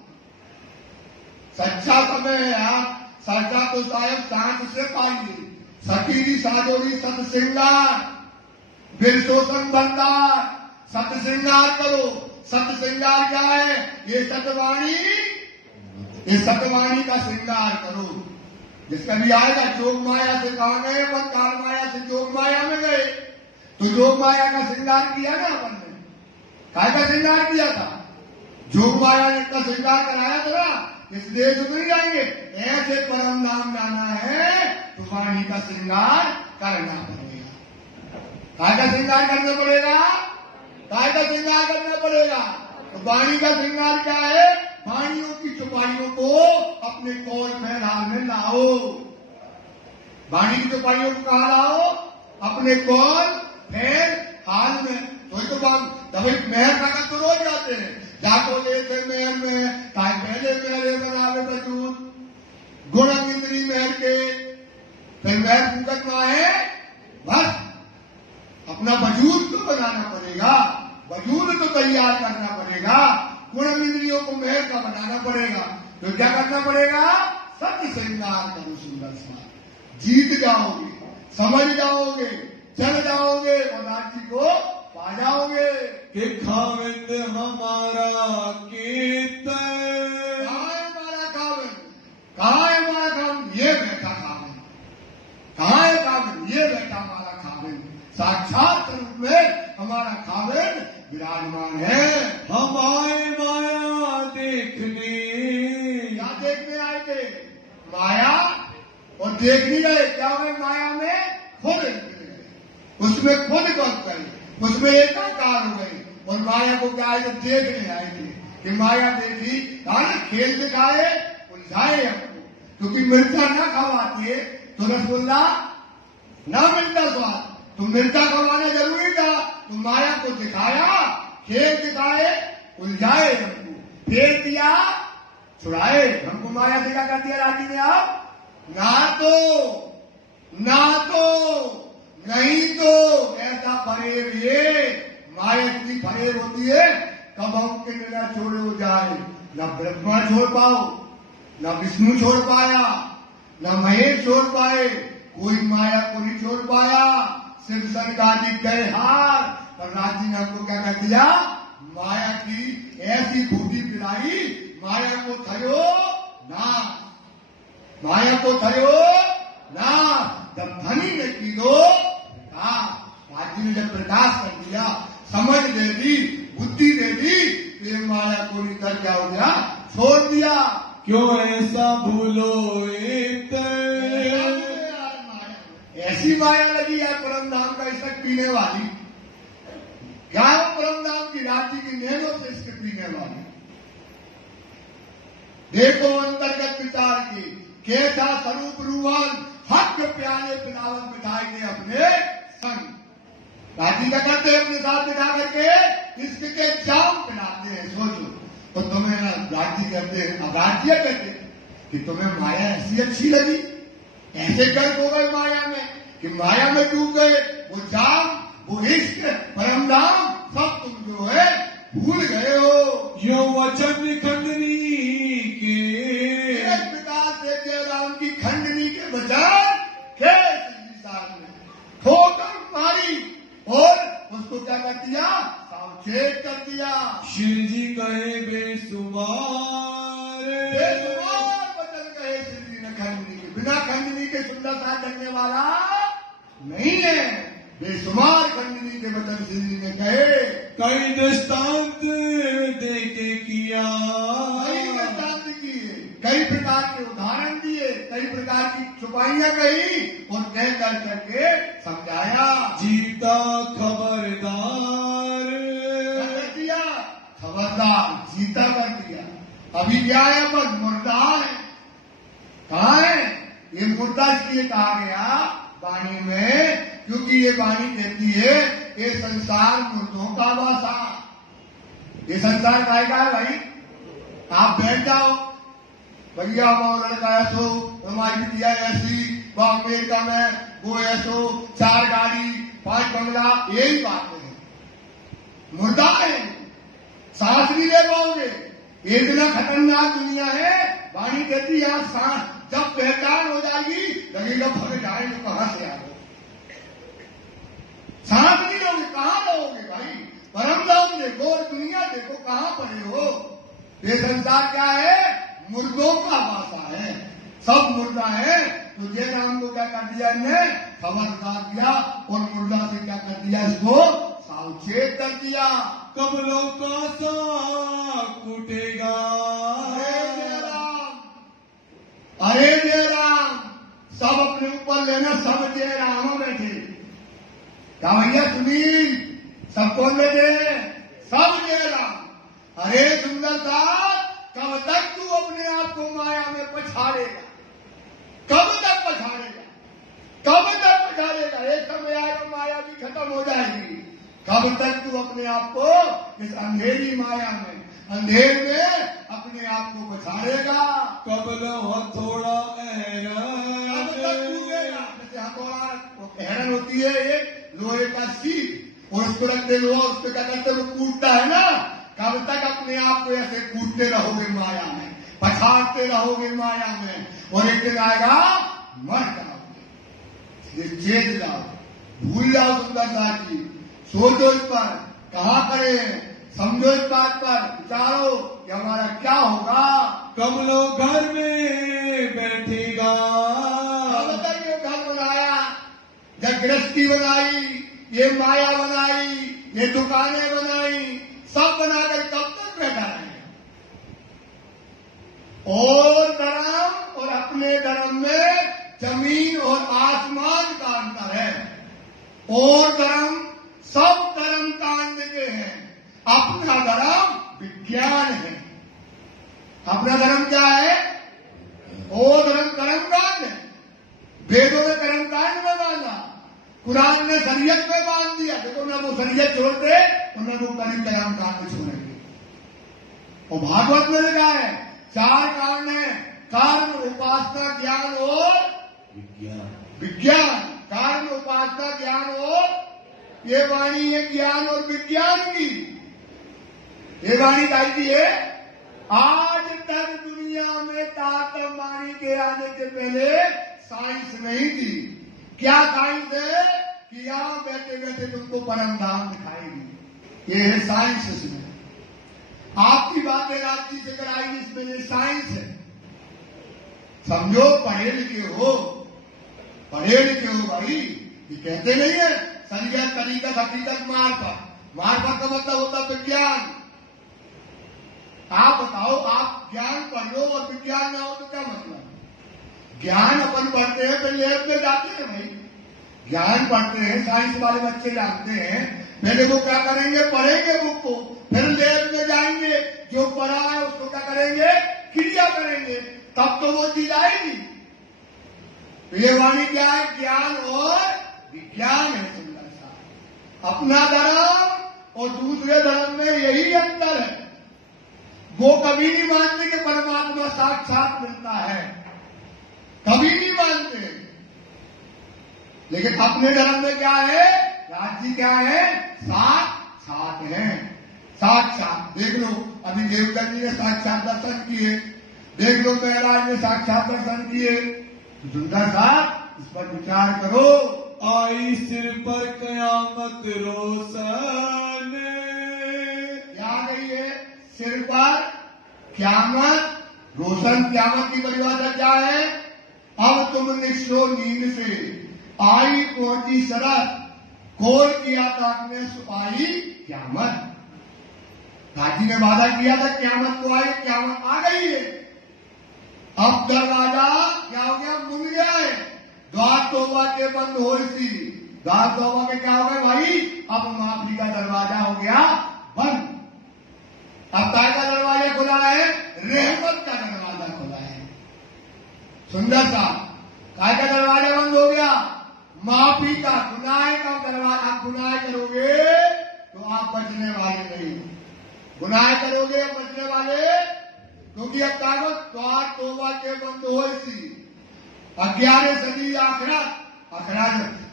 सच्चा समय है आप, सच्चा तो साहब सांस से पाइए। सकीली साजोरी सत श्रृंगार, फिर शोषण बंदार, सत श्रृंगार करो। सत श्रृंगार क्या है? ये सतवाणी, ये सतवाणी का श्रृंगार करो। जिसका भी आएगा जोग माया से कहा गए, पर काल माया से जोग माया में गए, तो जोग माया का श्रृंगार किया ना अपन ने। काय का श्रृंगार किया था? जोग माया ने का श्रृंगार कराया था ना, इसलिए सुधर जाएंगे। ऐसे परम नाम जाना है तो वाणी का श्रृंगार करना पड़ेगा। काय का श्रृंगार करना पड़ेगा? काय का श्रृंगार करना पड़ेगा? तो वाणी का श्रृंगार क्या है? वाणियों की चौपाइयों को अपने कौल फैलाल में लाओ। वाणी की चौपाइयों को कहा लाओ? अपने कौल फैल हाल में। तो भाई महल नगर तो रोज जाते हैं, जाको लेते महल में, ताकि पहले महल बनावे वजूद गुण इंद्री महल के, फिर महल फूकत में आए, बस अपना वजूद तो बनाना पड़ेगा, वजूद तो तैयार करना पड़ेगा, गुण इंद्रियों को महल का बनाना पड़ेगा। तो क्या करना पड़ेगा? सत्य श्रृंगार करो सुंदर सा, जीत जाओगे, समझ जाओगे, चल जाओगे और राज्य को पा जाओगे। कि खाविंद हमारा कीर्तन। कहाँ है हमारा खाविंद? कहाँ है हमारा खाविंद? ये बैठा खाविंद। कहाँ है खाविंद? ये बैठा हमारा खाविंद। साक्षात रूप में हमारा खाविंद विराजमान है। हम आए माया देखने। क्या देखने आए थे? माया। और देख नहीं रहे क्या हुए? माया में खुद उसमें खुद बस गए, उसमें एकाकार हो गए, और माया को क्या है? देखने आए थे कि माया देखी, खेल दिखाए, उलझाए हमको। क्योंकि मिर्चा ना खवाती है तो रसगुल्ला ना मिलता स्वाद, तो मिर्चा कमाना जरूरी था, तो माया को दिखाया, खेल दिखाए, उलझाए हमको, फेर दिया, छुड़ाए हमको। माया से क्या कर दिया राजी ने आप? ना तो नहीं तो ऐसा फरेब, ये माया इतनी फरेब होती है, कब हमके न छोड़े हो जाए। न ब्रह्मा छोड़ पाओ, न विष्णु छोड़ पाया, न महेश छोड़ पाए, कोई माया को नहीं छोड़ पाया। शिव शंकर गए हार, पर राजी ने हमको क्या कर दिया? माया की ऐसी खूबी पिलाई, माया को थयो ना, माया को थयो ना। जब धनी ने की दो राजी ने जब प्रकाश कर दिया, समझ दे दी, बुद्धि दे दी, ये माया को निकल क्या हो गया? छोड़ दिया। क्यों ऐसा भूलो एक ऐसी माया लगी है परम धाम का इसक पीने वाली, क्या परम धाम की रात्रि की नैनों से इसके पीने वाली। देखो अंतर्गत विचार की कैसा स्वरूप रूहान हक प्याले पिलावत बिठाए गए अपने संग। राजी का करते हैं अपने साथ बिठा करके इसके जाम पिलाते हैं। सोचो तो तुम्हें ना राज्य कहते हैं, अराज्य कहते हैं कि तुम्हें माया ऐसी अच्छी लगी, ऐसे गर्क हो गए माया में कि माया में डूब गए। वो जाम, वो इश्क, परम धाम सब तुम जो है भूल गए हो। यो वचन खंडनी के पिता से राम की खंडनी के बजाय ठोकर मारी और उसको क्या कर दिया? सावचेत कर दिया। शिव जी कहे बेसुमार वचन कहे शिव जी ने खंडनी के, बिना खंडनी के सुंदर सा करने वाला नहीं है। बेसुमार खंडनी के वचन शिव जी ने कहे। कई दृष्टांत देके किया, कई दृष्टांत किए, कई प्रकार के उदाहरण दिए, कई प्रकार की छुपाइयां कही और कह कर करके समझाया। जीता खबरदार दिया, खबरदार जीता कर दिया। अभी क्या है? बस मुर्दा है। कहाँ है ये मुर्दा? इसलिए कहा गया वाणी में, क्योंकि ये वाणी कहती है ये संसार मुर्दों का वासा। ये संसार काय का है भाई? आप बैठ जाओ, भैया वो लड़का ऐसो, हमारी बिटिया ऐसी, वो अमेरिका में वो ऐसो, 4 गाड़ी 5 बंगला, यही बात है। मुर्दा है, सांस नहीं ले पाओगे। ये इतना खतरनाक दुनिया है। वाणी कहती है आप सांस जब पहचान हो जाएगी लगेगा भग जाए तो कहां से आ गए। सांस नहीं लोगे, कहां लोगे भाई? परम धाम देखो और दुनिया देखो, कहां पड़े हो? ये संसार क्या है? मुर्दों का वासा है, सब मुर्दा है। तो ये नाम को क्या कर दिया इन्हें? खबरदार दिया और मुर्दा से क्या कर दिया? इसको सावचेत कर दिया। कमलों का सा कूटेगा। अरे जय राम, सब अपने ऊपर लेना, सब जय राम बैठे। क्या भैया सुनील, सब कौन बैठे? सब जय राम। अरे सुंदर साहब, कब तक तू अपने आप को माया में पछाड़ेगा? कब तक पछाड़ेगा? कब तक पछाड़ेगा? एक समय आएगा माया भी खत्म हो जाएगी। कब तक तू अपने आप को इस अंधेरी माया में, अंधेर में अपने आप को पछाड़ेगा? कब लो थोड़ा कब तक डूबेगा? जैसे हथौड़ा हैरन होती है एक लोहे का सीट, और उसको रखते लोहा, उस पर क्या करते वो कूटता है ना। कब तक अपने आप को ऐसे कूटते रहोगे माया में, पछाड़ते रहोगे माया में, और एक दिन आएगा मर जाओगे। चेत जाओ, भूल जाओ सुंदरता की, सोचो इस पर, कहा करें, समझो इस बात पर, विचारो कि हमारा क्या होगा। कमलो घर में बैठेगा। कब तक ये घर बनाया, जब गृहस्थी बनाई, ये माया बनाई, ये दुकानें बनाई, सब बनाकर कब तक बैठा है? और धर्म और अपने धर्म में जमीन और आसमान का अंतर है। और धर्म सब धर्म कांड के हैं, अपना धर्म विज्ञान है। अपना धर्म क्या है? और धर्म कर्मकांड है। वेदों में कर्मकांड में माना, कुरान ने शरीयत में बांध दिया, देखो ना वो शरीयत छोड़ते तो न वो करीब कयाम कांड छोड़ेंगे। और भागवत में लिखा है 4 कांड है, कर्म, उपासना, ज्ञान और विज्ञान। कर्म, उपासना, ज्ञान और ये वाणी है ज्ञान और विज्ञान की। ये वाणी की है। आज तक दुनिया में तातम वाणी के आने के पहले साइंस नहीं थी। क्या साइंस है कि यहां बैठे बैठे तुमको परम धाम दिखाएगी, ये है साइंस। इसमें आपकी बातें रात्रि से कराएगी, इसमें ये साइंस है। समझो पढ़े लिखे हो भाई, ये कहते नहीं है संज्ञा तरीकत हकीकत मार्फत का मतलब होता विज्ञान। आप बताओ, आप ज्ञान पढ़ लो और विज्ञान ना हो तो क्या मतलब? ज्ञान अपन पढ़ते हैं फिर लैब में जाते हैं भाई, ज्ञान पढ़ते हैं, साइंस वाले बच्चे जानते हैं, पहले वो क्या करेंगे, पढ़ेंगे बुक को, फिर लैब में जाएंगे, जो पढ़ा है उसको क्या करेंगे, क्रिया करेंगे, तब तो वो चीज आएगी। तो ये वाणी क्या है, ज्ञान और विज्ञान है। सुंदर सा अपना धर्म और दूसरे धर्म में यही अंतर है। वो कभी नहीं मानते कि परमात्मा साक्षात मिलता है, कभी नहीं मानते। लेकिन अपने धर्म में क्या है, राज्य क्या है, साक्षात है। साक्षात देख लो, अभी देवदत्त जी ने साक्षात दर्शन किए, देख लो महाराज ने साक्षात दर्शन किए। सुंदर साहब इस पर विचार करो। आई सिर पर कयामत रोशन, क्या गई है सिर पर क़यामत रोशन। क़यामत की परिभाषा क्या है, अब तुम निकलो नींद से, आई पहुंची शरत, खोल किया ताक में सुपाई क़यामत। गाजी ने वादा किया था क़यामत को आई, क़यामत आ गई है। अब दरवाजा क्या हो गया, मुड़ गया है। द्वार तौबा के बंद हो सी, द्वार तौबा के क्या हो गए भाई, अब माफी का दरवाजा हो गया बंद। अब काय का दरवाजा खुला है, रहमत का दरवाजा खुला है। सुंदर सा काय का दरवाजा बंद हो गया, माफी का, गुनाह का दरवाजा। आप गुनाह करोगे तो आप बचने वाले नहीं, गुनाह करोगे आप बचने वाले, क्योंकि अब कागज द्वार तौबा के बंद हो सी। 11 सदी आखिरत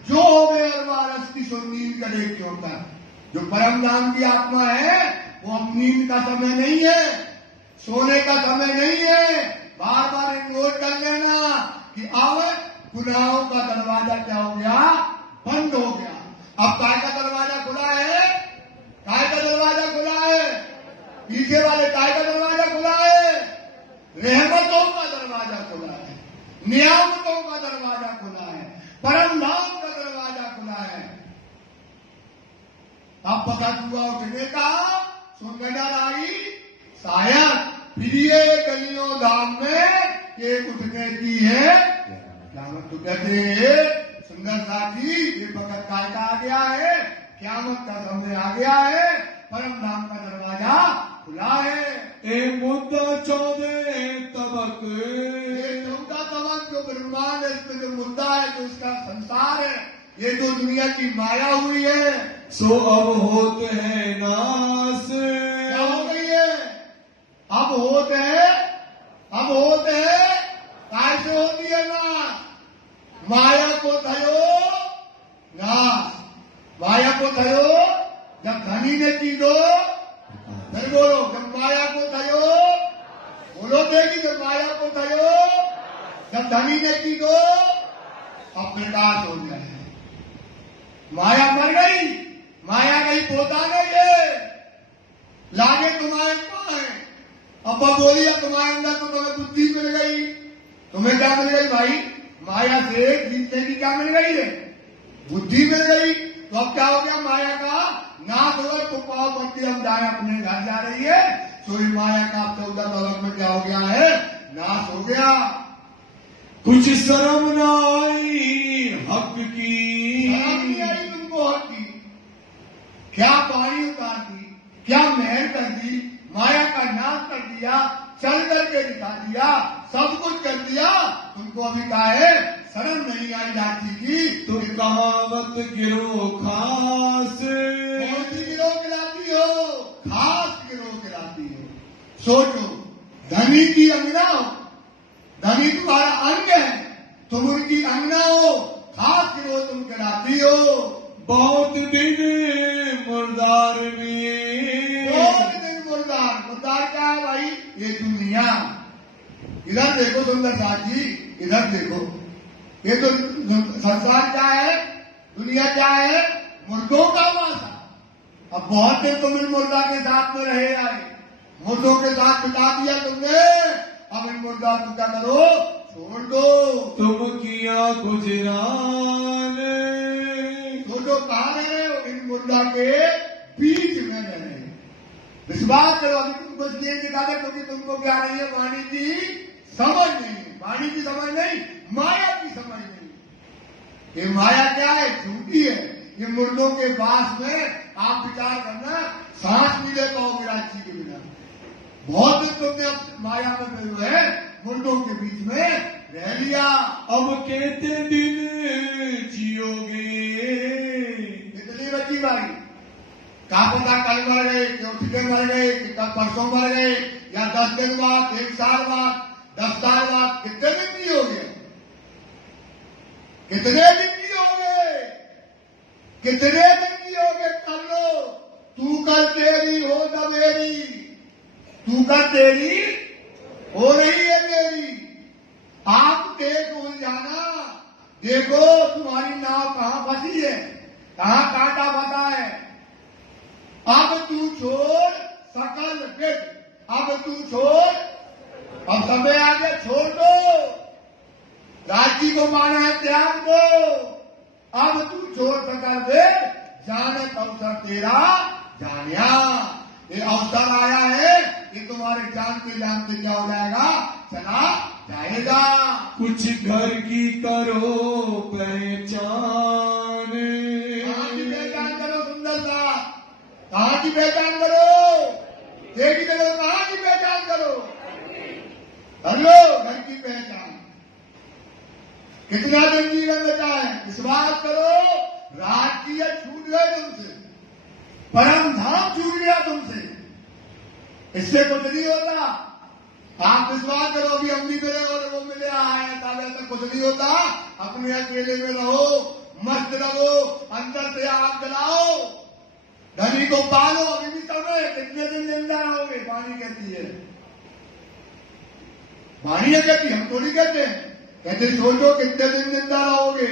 जो हो गए अरबारस की सो नींद करे क्यों कर। जो परम धाम की आत्मा है वो अब नींद का समय नहीं है, सोने का समय नहीं है। बार बार नोट कर लेना कि अब गुनाहों का दरवाजा क्या हो गया, बंद हो गया। अब काय का दरवाजा खुला है, काय का दरवाजा खुला है, पीछे वाले काय का दरवाजा खुला है, रहमतों का दरवाजा खुला है, नियामतों का दरवाजा खुला है, परम धाम का दरवाजा खुला है। अब पता चुका उठने का सुनगढ़ आई शायद प्रिय गलियों धाम में ये उठने की है क़यामत। तो कहते सुंदर साथी ये वक्त काय का आ गया है, क़यामत का समय आ गया है, परम धाम का दरवाजा खुला है। ए मुद्दा 14 तबक, ये 14 तबक जो ब्रह्मांड है, इसमें जो मुद्दा है, जो इसका संसार है, ये जो दुनिया की माया हुई है, सो अब होते हैं नास। क्या हो गई है, अब होते हैं कैसे होती है नाश, माया को थयो नाश। माया को थयो जब धनी ने चीजो, फिर बोलो जब माया को थयो, बोलो देगी जब माया को थयो, जब धनी ने चीजो, अब प्रकाश हो गया है। माया मर गई, माया गई पोता नहीं है, लागे तुम्हारे पाए। अब बोली अब तुम्हारे अंदर तो तुम्हें बुद्धि मिल गई, तुम्हें क्या मिल गई भाई, माया से जीतने की क्या मिल गई है, बुद्धि मिल गई। तो अब क्या हो गया, माया का नाश हो गया। तो पाव बढ़ती हम जाए अपने घर जा रही है, सोई माया का 14 तबक में क्या हो गया है, नाश हो गया। कुछ शर्म न आई हक की, शर्म नहीं आई तुमको हक की। क्या पानी उतार दी, क्या मेहर कर दी, माया का नाश कर दिया, चल करके दिखा दिया, सब कुछ कर दिया, तुमको अभी कहा है शर्म नहीं आई लाठी की। तुम कहावत गिरो खास, कौन सी गिरो गिराती हो? खास गिरो गिराती हो। सोचो, धनी की अंगना हो, धनी तुम्हारा अंग है, तुम उनकी अंगना हो, खास गिरो तुम गिराती हो। बहुत दिन मुर्दार में, बहुत दिन मुर्दार। मुर्दार क्या है भाई? ये दुनिया। इधर देखो सुंदर साथ जी, इधर देखो, ये तो संसार क्या है, दुनिया क्या है? मुर्दों का वासा। अब बहुत दिन तुम इन मुर्दा के साथ में रहे आए, मुर्दों के साथ बिता दिया तुमने, अब इन मुर्दा को क्या करो? छोड़ दो। तुम किया गुजरान, तो कहाँ रह रहे हो? इन मुर्दा के बीच में रह रहे हो। विश्वास करो, अभी तुमको इसलिए निकाले क्योंकि तुमको क्या नहीं है? वाणी की समझ नहीं है। वाणी की समझ नहीं, माया की समझ नहीं। ये माया क्या है? झूठी है। ये मुर्दों के पास में आप विचार करना, सांस भी ले पाओगे राजी के बिना। बहुत दिन तुमने माया में जो है मुर्दों के बीच में रह लिया। अब कहते दिन जियोगे, कितनी बची भाई? क्या पता कल मर गए, चौथे मर गए, कल परसों मर गए, या 10 दिन बाद, 1 साल बाद, 10 साल बाद, कितने दिन जियोगे? कितने दिन जियोगे? कितने दिन जियोगे? कर लो। तू कर तेरी हो न मेरी, तू कर तेरी हो रही है मेरी। आप देख भूल जाना, देखो तुम्हारी नाव कहां फंसी है, कहां कांटा फंसा है। अब तू छोड़ सकल विद, अब तू छोड़, अब समय आ गया, छोड़ दो। राजी को माना है, त्याग दो। अब तू छोड़ सकल विद, जानत अवसर तेरा जानिया। ये अवसर आया है, ये तुम्हारे जानते जानते क्या हो जाएगा? चला जाएगा। कुछ घर की करो पहचान, कहाँ की पहचान करो? सुंदर सा, कहाँ की पहचान करो? देखी करो, कहाँ की पहचान करो? कर लो घर की पहचान। कितना दिन जीवन बचा है? विश्वास करो, राज्य छूट गए तुमसे, परम धाम छूट गया तुमसे। इससे कुछ नहीं होता। आप विश्वास करो, अभी हम भी मिले और वो मिले आए, तब ऐसा कुछ नहीं होता। अपने अकेले में रहो, मस्त रहो, अंदर से आग जलाओ, धनी को पालो। अभी भी समय है, कितने दिन जिंदा रहोगे? वाणी कहती है, वाणी है कहती, हम तो नहीं कहते। कहते सोचो कितने दिन जिंदा रहोगे।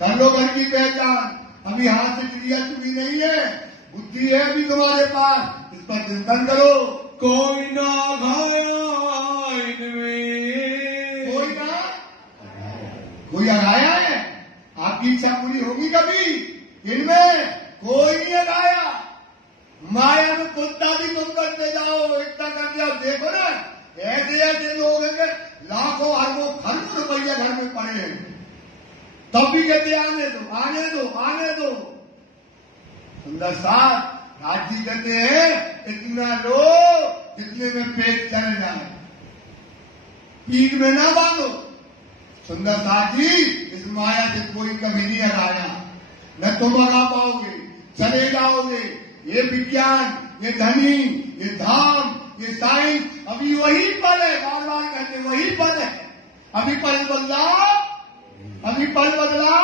कर लो घर की पहचान। अभी हाथ से चिड़िया चुनी नहीं है, बुद्धि है अभी तुम्हारे पास, इस पर चिंतन करो। कोई ना घाया इनमें, कोई अगाया है? आपकी इच्छा पूरी होगी कभी? इनमें कोई नहीं अगाया। माया में कुत्ता भी तुम करते जाओ, इतना कर दिया। देखो ना, ऐसे ऐसे लोग हैं कि लाखों अरबों खरबों रुपया घर में पड़े हैं, तब भी कहते आने दो, आने दो, आने दो। सुंदर साथ राजी कहते हैं, इतना लो जितने में पेट चल जाए, पीठ में ना बांधो। सुंदर साथ जी, इस माया से कोई कभी नहीं हटाया, न तुम हटा पाओगे, चले जाओगे। ये विज्ञान, ये धनी, ये धाम, ये साइंस, अभी वही पल है। बार बार कहते वही पल है। अभी पल बदला, अभी पल बदला।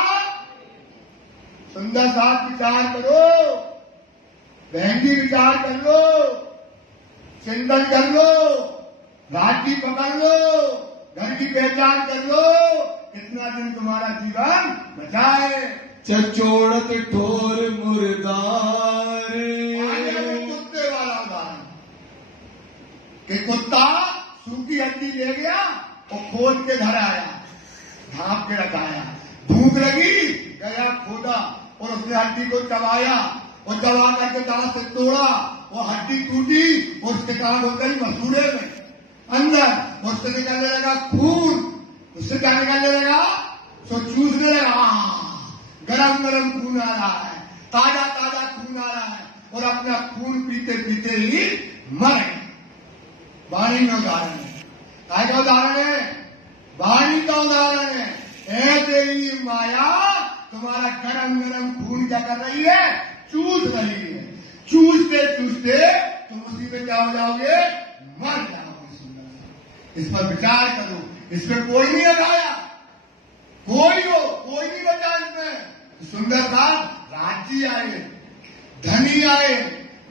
सुंदर साथ विचार करो, बहन जी विचार कर लो, चिंतन कर लो, राजी पकड़ लो, घर की पहचान कर लो। इतना दिन तुम्हारा जीवन बचा है। चचोड़त ठोर मुर्दार, कुत्ते वाला उदाहरण कि कुत्ता सूखी हड्डी ले गया और खोद के घर आया, ढांप के रखाया, भूख लगी, गया खोदा और उसने हड्डी को चबाया और दबा करके दांत से तोड़ा, वो हड्डी टूटी और उसके दांत हो गई मसूड़े में अंदर, उससे निकलने लगा खून। उससे क्या निकलने लगा? तो चूसने लगा, गरम गरम खून आ रहा है, ताजा ताजा खून आ रहा है, और अपना खून पीते पीते ही मर गए। वाणी में उदाहरण है, काय का उदाहरण है? वाणी का उदाहरण है। ऐसे ही माया तुम्हारा गरम गरम खून क्या कर रही है, चूस रही है। चूसते चूसते तुम उसी में क्या हो जाओगे, मर जाओगे। सुंदर, इस पर विचार करो। इसमें कोई नहीं लगाया, कोई नहीं बचा इसमें। सुंदर साथ राज्य आए, धनी आए,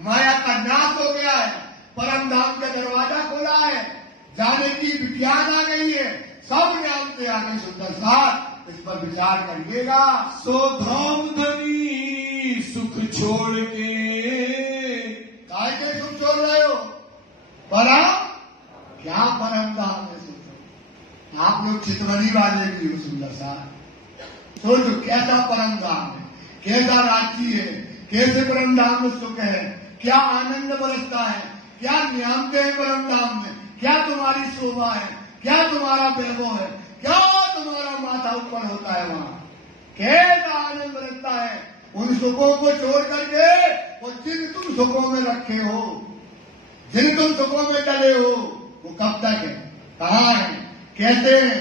माया का नाश हो गया है, परम धाम का दरवाजा खोला है, जाने की विज्ञान आ गई है, सब ज्ञान से आ गई। सुंदर साथ इस पर विचार करिएगा। सो धाम धनी सुख छोड़ के, काय के सुख छोड़ रहे हो, परम क्या परम धाम में सोचो। आप लोग चितवनी वाले भी हो। सुंदर साथ सोचो कैसा परम धाम है, कैसा राज्य है, कैसे परम धाम में सुख है, क्या आनंद बरसता है, क्या नियामते हैं परम धाम में, क्या तुम्हारी शोभा है, क्या तुम्हारा वैभव है, क्या तुम्हारा माथा ऊपर होता है वहां, कैसा आनंद बरसता है उन सुखों को छोड़ करके। और जिन तुम सुखों में रखे हो, जिन तुम सुखों में डले हो, वो कब तक है, कहाँ है, कैसे है।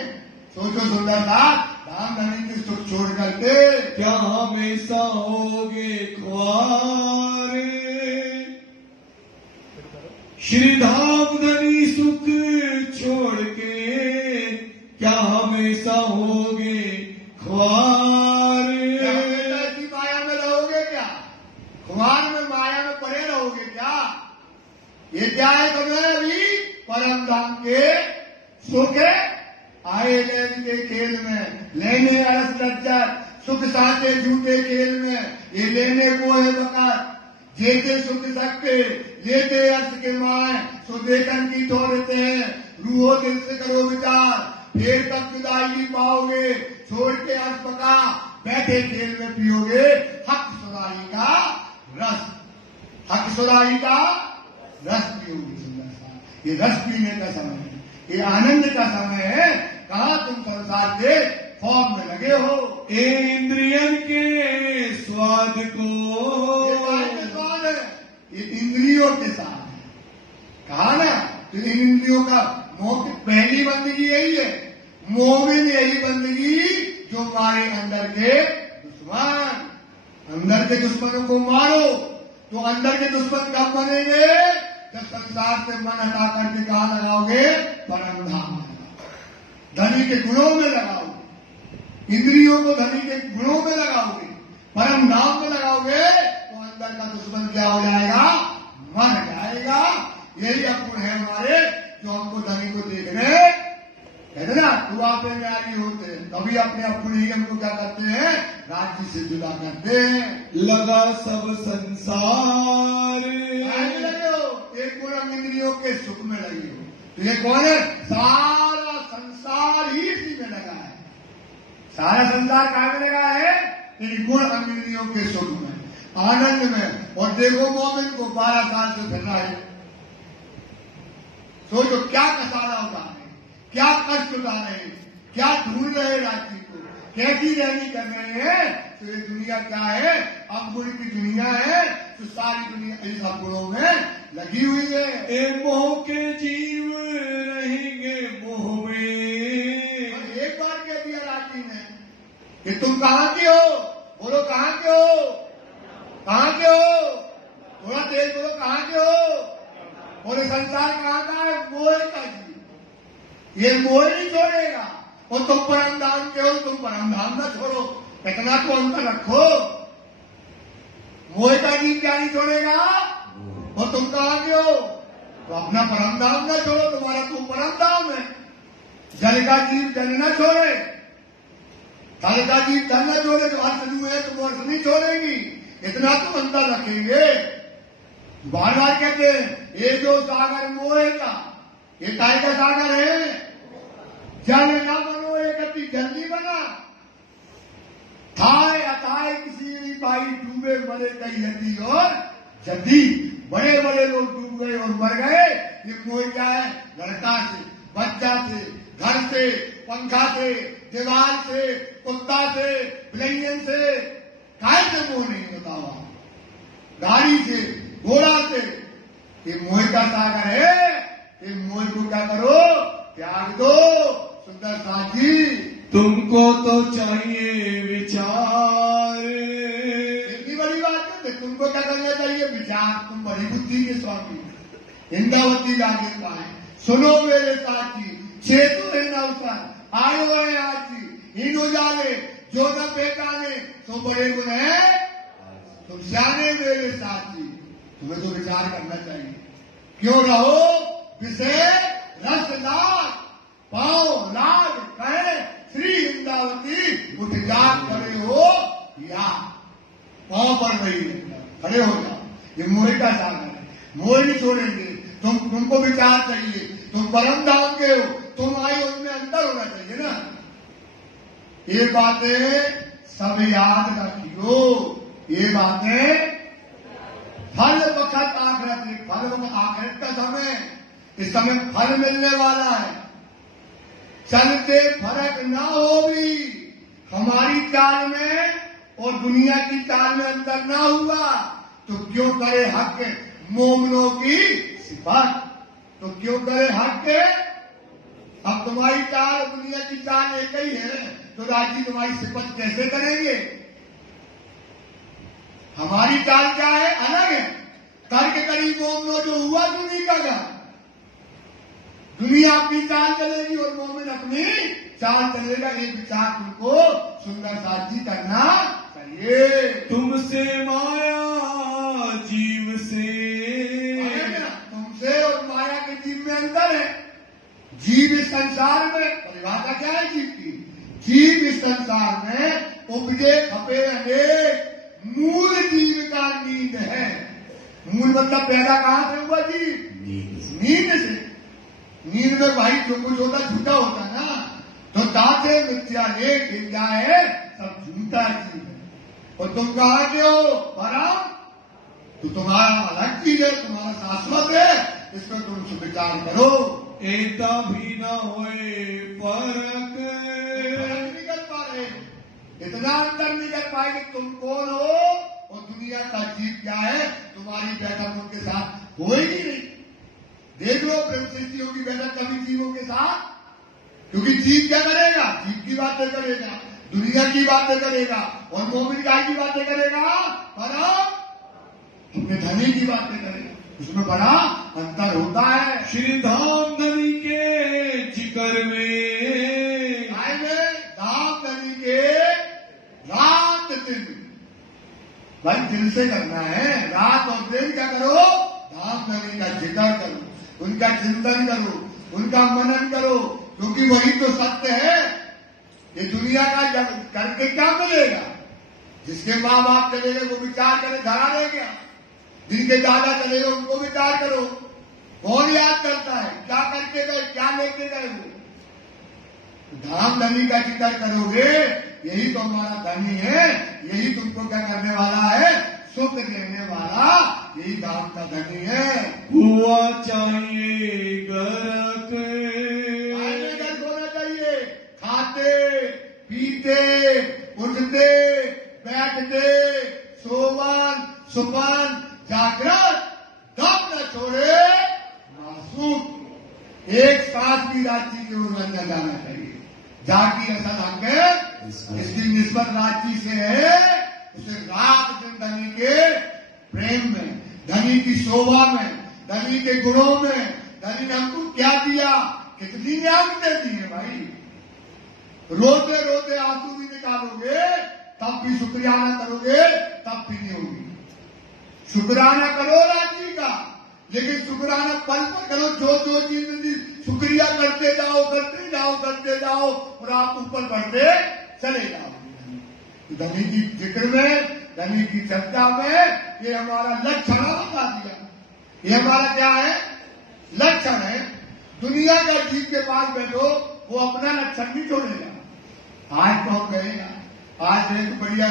सोचो सुंदर साथ, धाम धनी के सुख छोड़ करके क्या हमेशा होगे ख्वारे। श्री धाम धनी सुख छोड़ के क्या हमेशा होगे ख्वारे। ऐसी माया में रहोगे क्या, खुमार में माया में पड़े रहोगे क्या। ये क्या है तुम्हें, अभी परम धाम के सुख है, आए लेन के खेल में, लेने अरस लज्जत, सुख साथे झूठे खेल में, ये लेने को है बकर, जेते सुख सकते लेते अर्थ के माए, सो देखन की थोड़ते हैं, रूहो दिल से करो विचार, फिर तक जुदाई पाओगे, छोड़ के अर्थ पका, बैठे खेल में पियोगे हक सुराही का रस, हक सुराही का रस पियोगे। सुंदर सा ये रस पीने का समय है, ये आनंद का समय है। कहाँ तुम संसार के फॉर्म में लगे हो। इंद्रियन के स्वाद को, ये स्वाद है, ये इंद्रियों के साथ है। कहा ना, तो इन इंद्रियों का मोह की पहली बंदगी यही है। मोह में यही बंदगी जो हमारे अंदर के दुश्मन, अंदर के दुश्मनों को मारो। तो अंदर के दुश्मन कब बनेंगे, जब संसार से मन हटा करके कहा लगाओगे, परम धाम में, धनी के गुणों में लगाओगे, इंद्रियों को धनी के गुणों में लगाओगे, परम धाम में लगाओगे, तो अंदर का दुश्मन क्या हो जाएगा, मर जाएगा। यही अवगुण है हमारे, जो हमको धनी को देख रहे कहते ना, दुआपे में आगे होते हैं, कभी अपने अवगुण ही हमको क्या करते हैं, राज्य से जुदा करते हैं। लगा सब संसार, लगे हो एक गुण इंद्रियों के सुख में लगे हो, तो ये कौन है, सारा संसार ही इसी में लगा है। सारा संसार कहाँ में लगा है, इन गुण इंद्रियों के सुख में, आनंद में। और देखो मोमिन को 12 साल से फिर रहा है, सोचो क्या कसारा उठा रहे, क्या कष्ट उठा रहे, क्या ढूंढ रहे राज्य को, कैसी रहनी कर रहे हैं। तो ये दुनिया क्या है, अवगुण की दुनिया है। तो सारी दुनिया इस अवगुणों में लगी हुई है। ए मोह के जीव रहेंगे मोह में। एक बार कह दिया राज्य ने कि तुम कहाँ के हो, बोलो कहाँ के हो, कहाँ के हो, थोड़ा तेज बोलो कहाँ के हो। और संसार कहाँ का है, मोह का जीव, ये मोह नहीं छोड़ेगा। और तुम परम धाम के हो, तुम परम धाम न छोड़ो, इतना तो अंतर रखो। मोह का जीव क्या नहीं छोड़ेगा, और तुम कहाँ के हो, तो अपना परम धाम न छोड़ो, तुम्हारा तुम परम धाम है। जल का जीव जल न छोड़े, थल का जीव धन न छोड़े, जो अर्थ जो है तुम अर्थ नहीं छोड़ेगी, इतना तुम अंतर रखेंगे। बार बार कहते हैं ये जो सागर मोह का, ये काय का सागर है, जल न बनो एक अति जल्दी बना, थाए अथाए किसी भी पाई, डूबे मरे कई यति और जदी। बड़े बड़े लोग डूब गए और मर गए। ये मोह क्या है, लड़का से, बच्चा से, घर से, पंखा से, दीवार से, कुत्ता से, बिलैयन से, काय से मोह नहीं होता हुआ, गाड़ी से, घोड़ा से। ये मोह का सागर है। ये मोह को क्या करो, त्याग दो। सुंदर साथ जी तुमको तो चाहिए विचार। इतनी बड़ी बात है, तुमको क्या करना चाहिए? विचार। तुम बड़ी बुद्धि के स्वामी, इंद्रावती लागे पाए। सुनो मेरे साथी, चेतु है ना अवसर, आयो है आजी, इन उजाले जो न बेकाने, तो बड़े गुण है तुम जाने मेरे साथी। तुम्हें तो विचार करना चाहिए। क्यों रहो विषय रस लाग, पाओ लाग कहे श्री इंद्रावती, उठ जाग खड़े हो या पांव पड़ रही है, खड़े हो जाओ। ये मोह का सागर है, मोह नहीं छोड़ेंगे। तुमको विचार चाहिए, तुम परम धाम के हो, तुम आए उनमें अंतर होना चाहिए ना। ये बातें सब याद रखियो, ये बातें फल वक्त आखिरत, फल वक्त आखिरत का समय, इस समय फल मिलने वाला है। चलते फर्क ना हो भी, हमारी चाल में और दुनिया की चाल में अंतर ना हुआ तो क्यों करे हक मोमिनों की सिफात, तो क्यों करे हक के। अब तुम्हारी चाल दुनिया की चाल एक ही है, तो राजी तुम्हारी सिफत कैसे करेंगे? हमारी चाल क्या है? अलग है। तर्क करी मोमिनों जो हुआ दुनिया का, दुनिया अपनी चाल चलेगी और मोमिन अपनी चाल चलेगा। ये विचार तुमको सुंदर साथी करना चाहिए। तुमसे माया जीव से, तुमसे और माया के जीव में अंतर है। जीव इस संसार में, परिभाषा क्या है जीव की? जीव इस संसार में उपजे खपे अनेक, मूल जीव का नींद है। मूल मतलब पैदा कहां से हुआ जीव? नींद से। नींद में भाई जो कुछ होता झूठा होता ना, तो दाते मिथ्या एक विद्या है, सब झूठा चीज है। और तुम कहा के हो परम, तो तुम्हारा अलग चीज है, तुम्हारा शाश्वत है, इसको तुम सुविचार करो। एता भी ना होए फर्क नहीं कर पा रहे, इतना अंतर नहीं कर पाए कि तुम कौन हो और दुनिया का जीव क्या है। तुम्हारी बैठक उनके साथ होएगी नहीं। देख लो ब्रह्म सृष्टियों की बैठक कभी जीवों के साथ, क्योंकि जीव क्या करेगा? जीव की बातें करेगा, दुनिया की बातें करेगा, और मोमिन काय की बातें करेगा? पर अपने धनी की बातें करेगा। उसमें बड़ा अंतर होता है। श्री धाम धनी के जिक्र में, धाम धनी के रात दिन, भाई दिल से करना है। रात और दिन क्या करो? धाम धनी का जिक्र करो, उनका चिंतन करो, उनका मनन करो, क्योंकि वही तो सत्य है। ये दुनिया का करके क्या मिलेगा? जिसके माँ बाप चले गए वो विचार करे, धरा रह गया। जिनके दादा चले गए उनको विचार करो, कौन याद करता है? क्या करके गए, क्या लेके गए वो? धाम धनी का जिक्र करोगे, यही तो हमारा धनी है, यही तुमको क्या करने वाला है? सुख देने वाला, यही धाम का धनी है। हुआ चाहिए गर्क, होना चाहिए। खाते पीते उठते बैठते सोवन सुपन जागृत दम न छोड़े मासूम, एक सांस की रात्रि के उल्लंघन जाना चाहिए। जागी असल हक है, इसकी निस्बत रात्रि से है, उसे रात दिन धनी के प्रेम में, धनी की शोभा में, धनी के गुणों में, धनी ने हमको क्या दिया, कितनी न्यामतें दी है भाई। रोते रोते आंसू भी निकालोगे तब भी शुक्रियाना करोगे तब भी नहीं होगी। शुक्राना करो राज्य का, लेकिन शुक्राना पल पर करो। जो चीज शुक्रिया करते जाओ करते जाओ करते जाओ और आप ऊपर बढ़ते चले जाओ। धनी की जिक्र में, धनी की चर्चा में ये हमारा लक्षण बता दिया। ये हमारा क्या है? लक्षण है। दुनिया का जीव के पास बैठो, वो अपना लक्षण नहीं छोड़ेगा। आज तो हम कहेगा, आज एक बढ़िया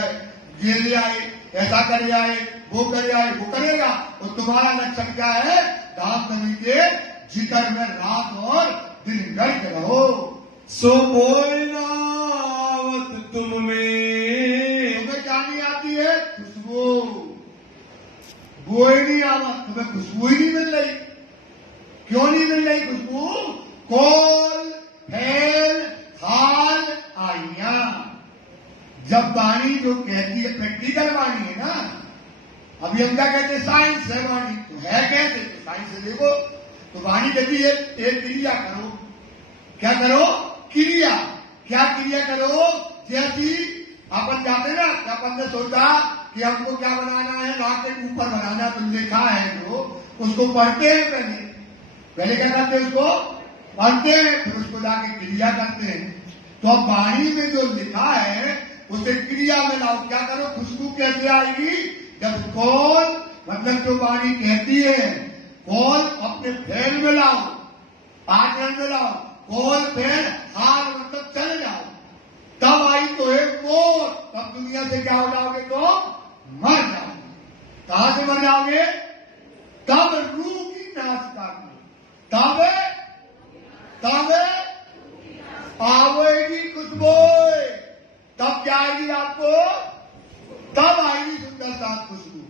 ये ले आए, ऐसा कर आए, वो कर आए, वो करेगा। और तुम्हारा लक्षण क्या है? धाम धनी के जिक्र में रात और दिन गर्क रहो। सो बोलना तुम में, तुम्हें क्या नहीं आती है? खुशबू। बोई नहीं आवत, तुम्हें खुशबू ही नहीं मिल रही। क्यों नहीं मिल रही खुशबू? कौल फैल हाल जब वाणी जो कहती है प्रैक्टिकल वाणी है ना, अभी हम क्या कहते हैं साइंस है वाणी, तो है कैसे, तो साइंस से देखो। तो वाणी कहती है एक क्रिया करो, क्या करो, क्रिया, क्या क्रिया करो, जैसी अपन जाते ना, अपन ने सोचा कि हमको क्या बनाना है, रॉकेट ऊपर बनाना, तो लिखा है जो, उसको पढ़ते हैं पहले क्या करते हैं, उसको पढ़ते हैं, फिर उसको जाके क्रिया करते हैं। तो अब वाणी में जो लिखा है उसे क्रिया में लाओ, क्या करो, खुशबू कैसे आएगी, जब कौन मतलब जो वाणी कहती है, कौन अपने फैल में लाओ, आचरण में लाओ, कौन फैल हार मतलब चल जाओ, तब आई तो एक मोर, तब दुनिया से क्या हो जाओगे, तो मर जाओगे। कहां से मर जाओगे, तब रूह की नाशता में, तब आवेगी खुशबू, तब क्या आएगी आपको, तब आएगी सुंदरता खुशबू।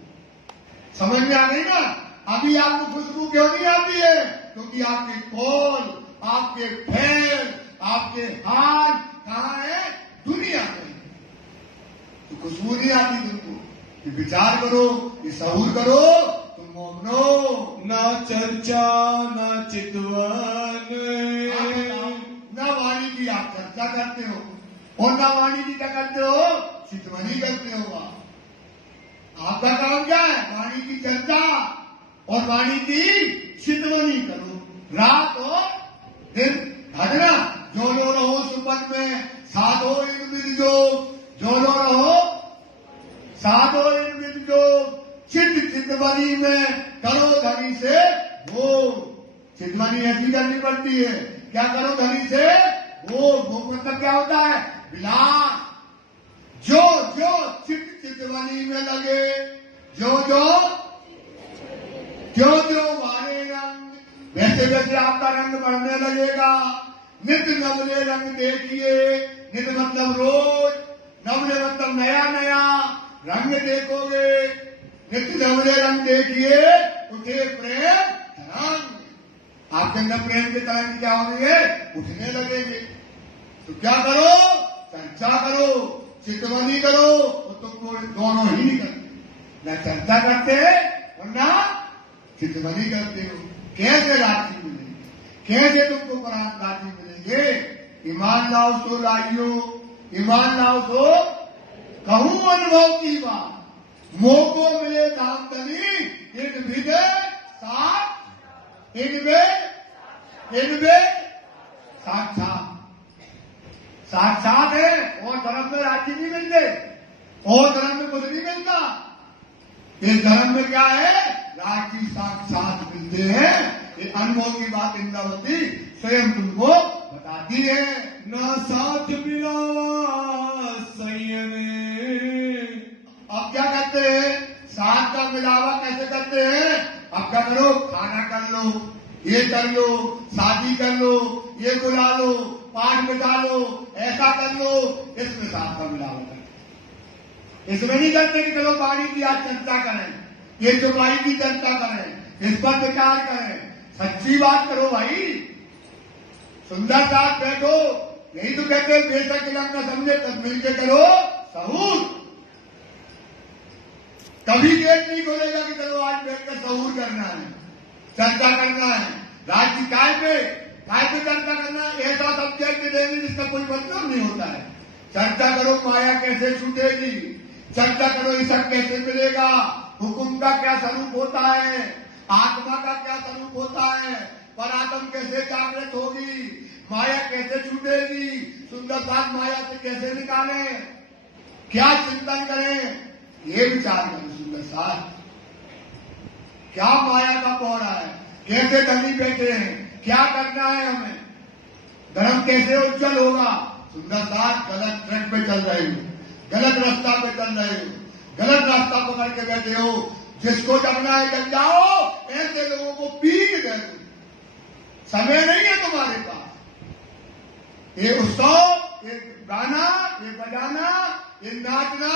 समझ में आ गई ना। अभी आपको खुशबू क्यों नहीं आती है, क्योंकि आपके कौल, आपके फैल, आपके हाथ कहाँ है, दुनिया में, तो खुशबू नहीं आती तुमको। ये विचार करो, ये सहूर करो, तुम मोमनो, ना चर्चा ना चितवन, ना वाणी की आप चर्चा करते हो, और ना वाणी की क्या करते हो, चितवनी करते हो। आपका काम क्या है, वाणी की चर्चा और वाणी की चितवनी करो, रात और दिन। भजना जो लो रहो सुपन में, साधो इन जो, जो लो रहो साधो इन जो, चित चितवनी में करो धनी से वो। चितवनी ऐसी करनी पड़ती है, क्या करो, धनी से वो मतलब क्या होता है, विलास। जो जो चित चितवनी में लगे, जो जो क्यों जो वारे रंग, वैसे वैसे आपका रंग बढ़ने लगेगा। नित्य नवले रंग देखिए, नित्य मतलब रोज, नवले मतलब नया नया रंग देखोगे, नित्य नवले रंग देखिए, उठे प्रेम तरंग, आपके अंदर प्रेम के तरंग क्या होंगे, उठने लगेंगे। तो क्या करो, चर्चा करो, चितवनी करो, तो तुमको दोनों ही नहीं करते, न चर्चा करते और न चितवनी करते हो। कैसे राशि मिलेगी, कैसे तुमको परांत राशि मिलेंगे। ईमान लाओ तो लाइयो, ईमान लाओ तो कहूं अनुभव की बात, मोको मिले धाम तनी, इन विदे साथ, इनवे साक्षात, साक्षात है। और धर्म में राज्य नहीं मिलते, और धर्म में कुछ नहीं मिलता। इस धर्म में क्या है, राज्य साक्षात मिलते हैं। ये अनुभव की बात इंद्रावती स्वयं तुमको बताती है। ना साथ मिलावा सैयने, अब क्या करते हैं, साथ का मिलावा कैसे करते हैं। अब क्या करो, खाना कर लो, ये कर लो, शादी कर लो, ये बुला लो, पाठ बिठा लो, ऐसा कर लो, इसमें साथ का मिलावा करें। इसमें नहीं करते कि चलो वाणी की आज चर्चा करें, ये चौपाई की चर्चा करें, इस पर विचार करें। सच्ची बात करो भाई, सुंदर साथ बैठो। यही तो कहते हैं बेशक इलम न समझे तब मिलकर करो सहूर। कभी गेट नहीं खोलेगा कि चलो आज बैठकर सहूर करना है, चर्चा करना है। राज्य काय पे चर्चा करना है, ऐसा सब्जेक्ट देंगे जिसका कोई मतलब नहीं होता है। चर्चा करो माया कैसे छूटेगी, चर्चा करो ईशक कैसे मिलेगा, हुकुम का क्या स्वरूप होता है, आत्मा का क्या स्वरूप होता है, परात्म कैसे जागृत होगी, माया कैसे छूटेगी, सुंदर साथ माया से कैसे निकालें, क्या चिंतन करें, ये विचार करें। सुंदर साथ क्या माया का पौड़ा है, कैसे धनी बैठे हैं, क्या करना है हमें, धर्म कैसे उज्जवल होगा। सुंदर साथ गलत ट्रैक पे चल रहे हो, गलत रास्ता पे चल रहे हो, गलत रास्ता पकड़ के बैठे हो। जिसको जगना है जग जाओ, ऐसे लोगों को पीट गए। समय नहीं है तुम्हारे पास। ये उत्सव, ये गाना, ये बजाना, ये नाचना,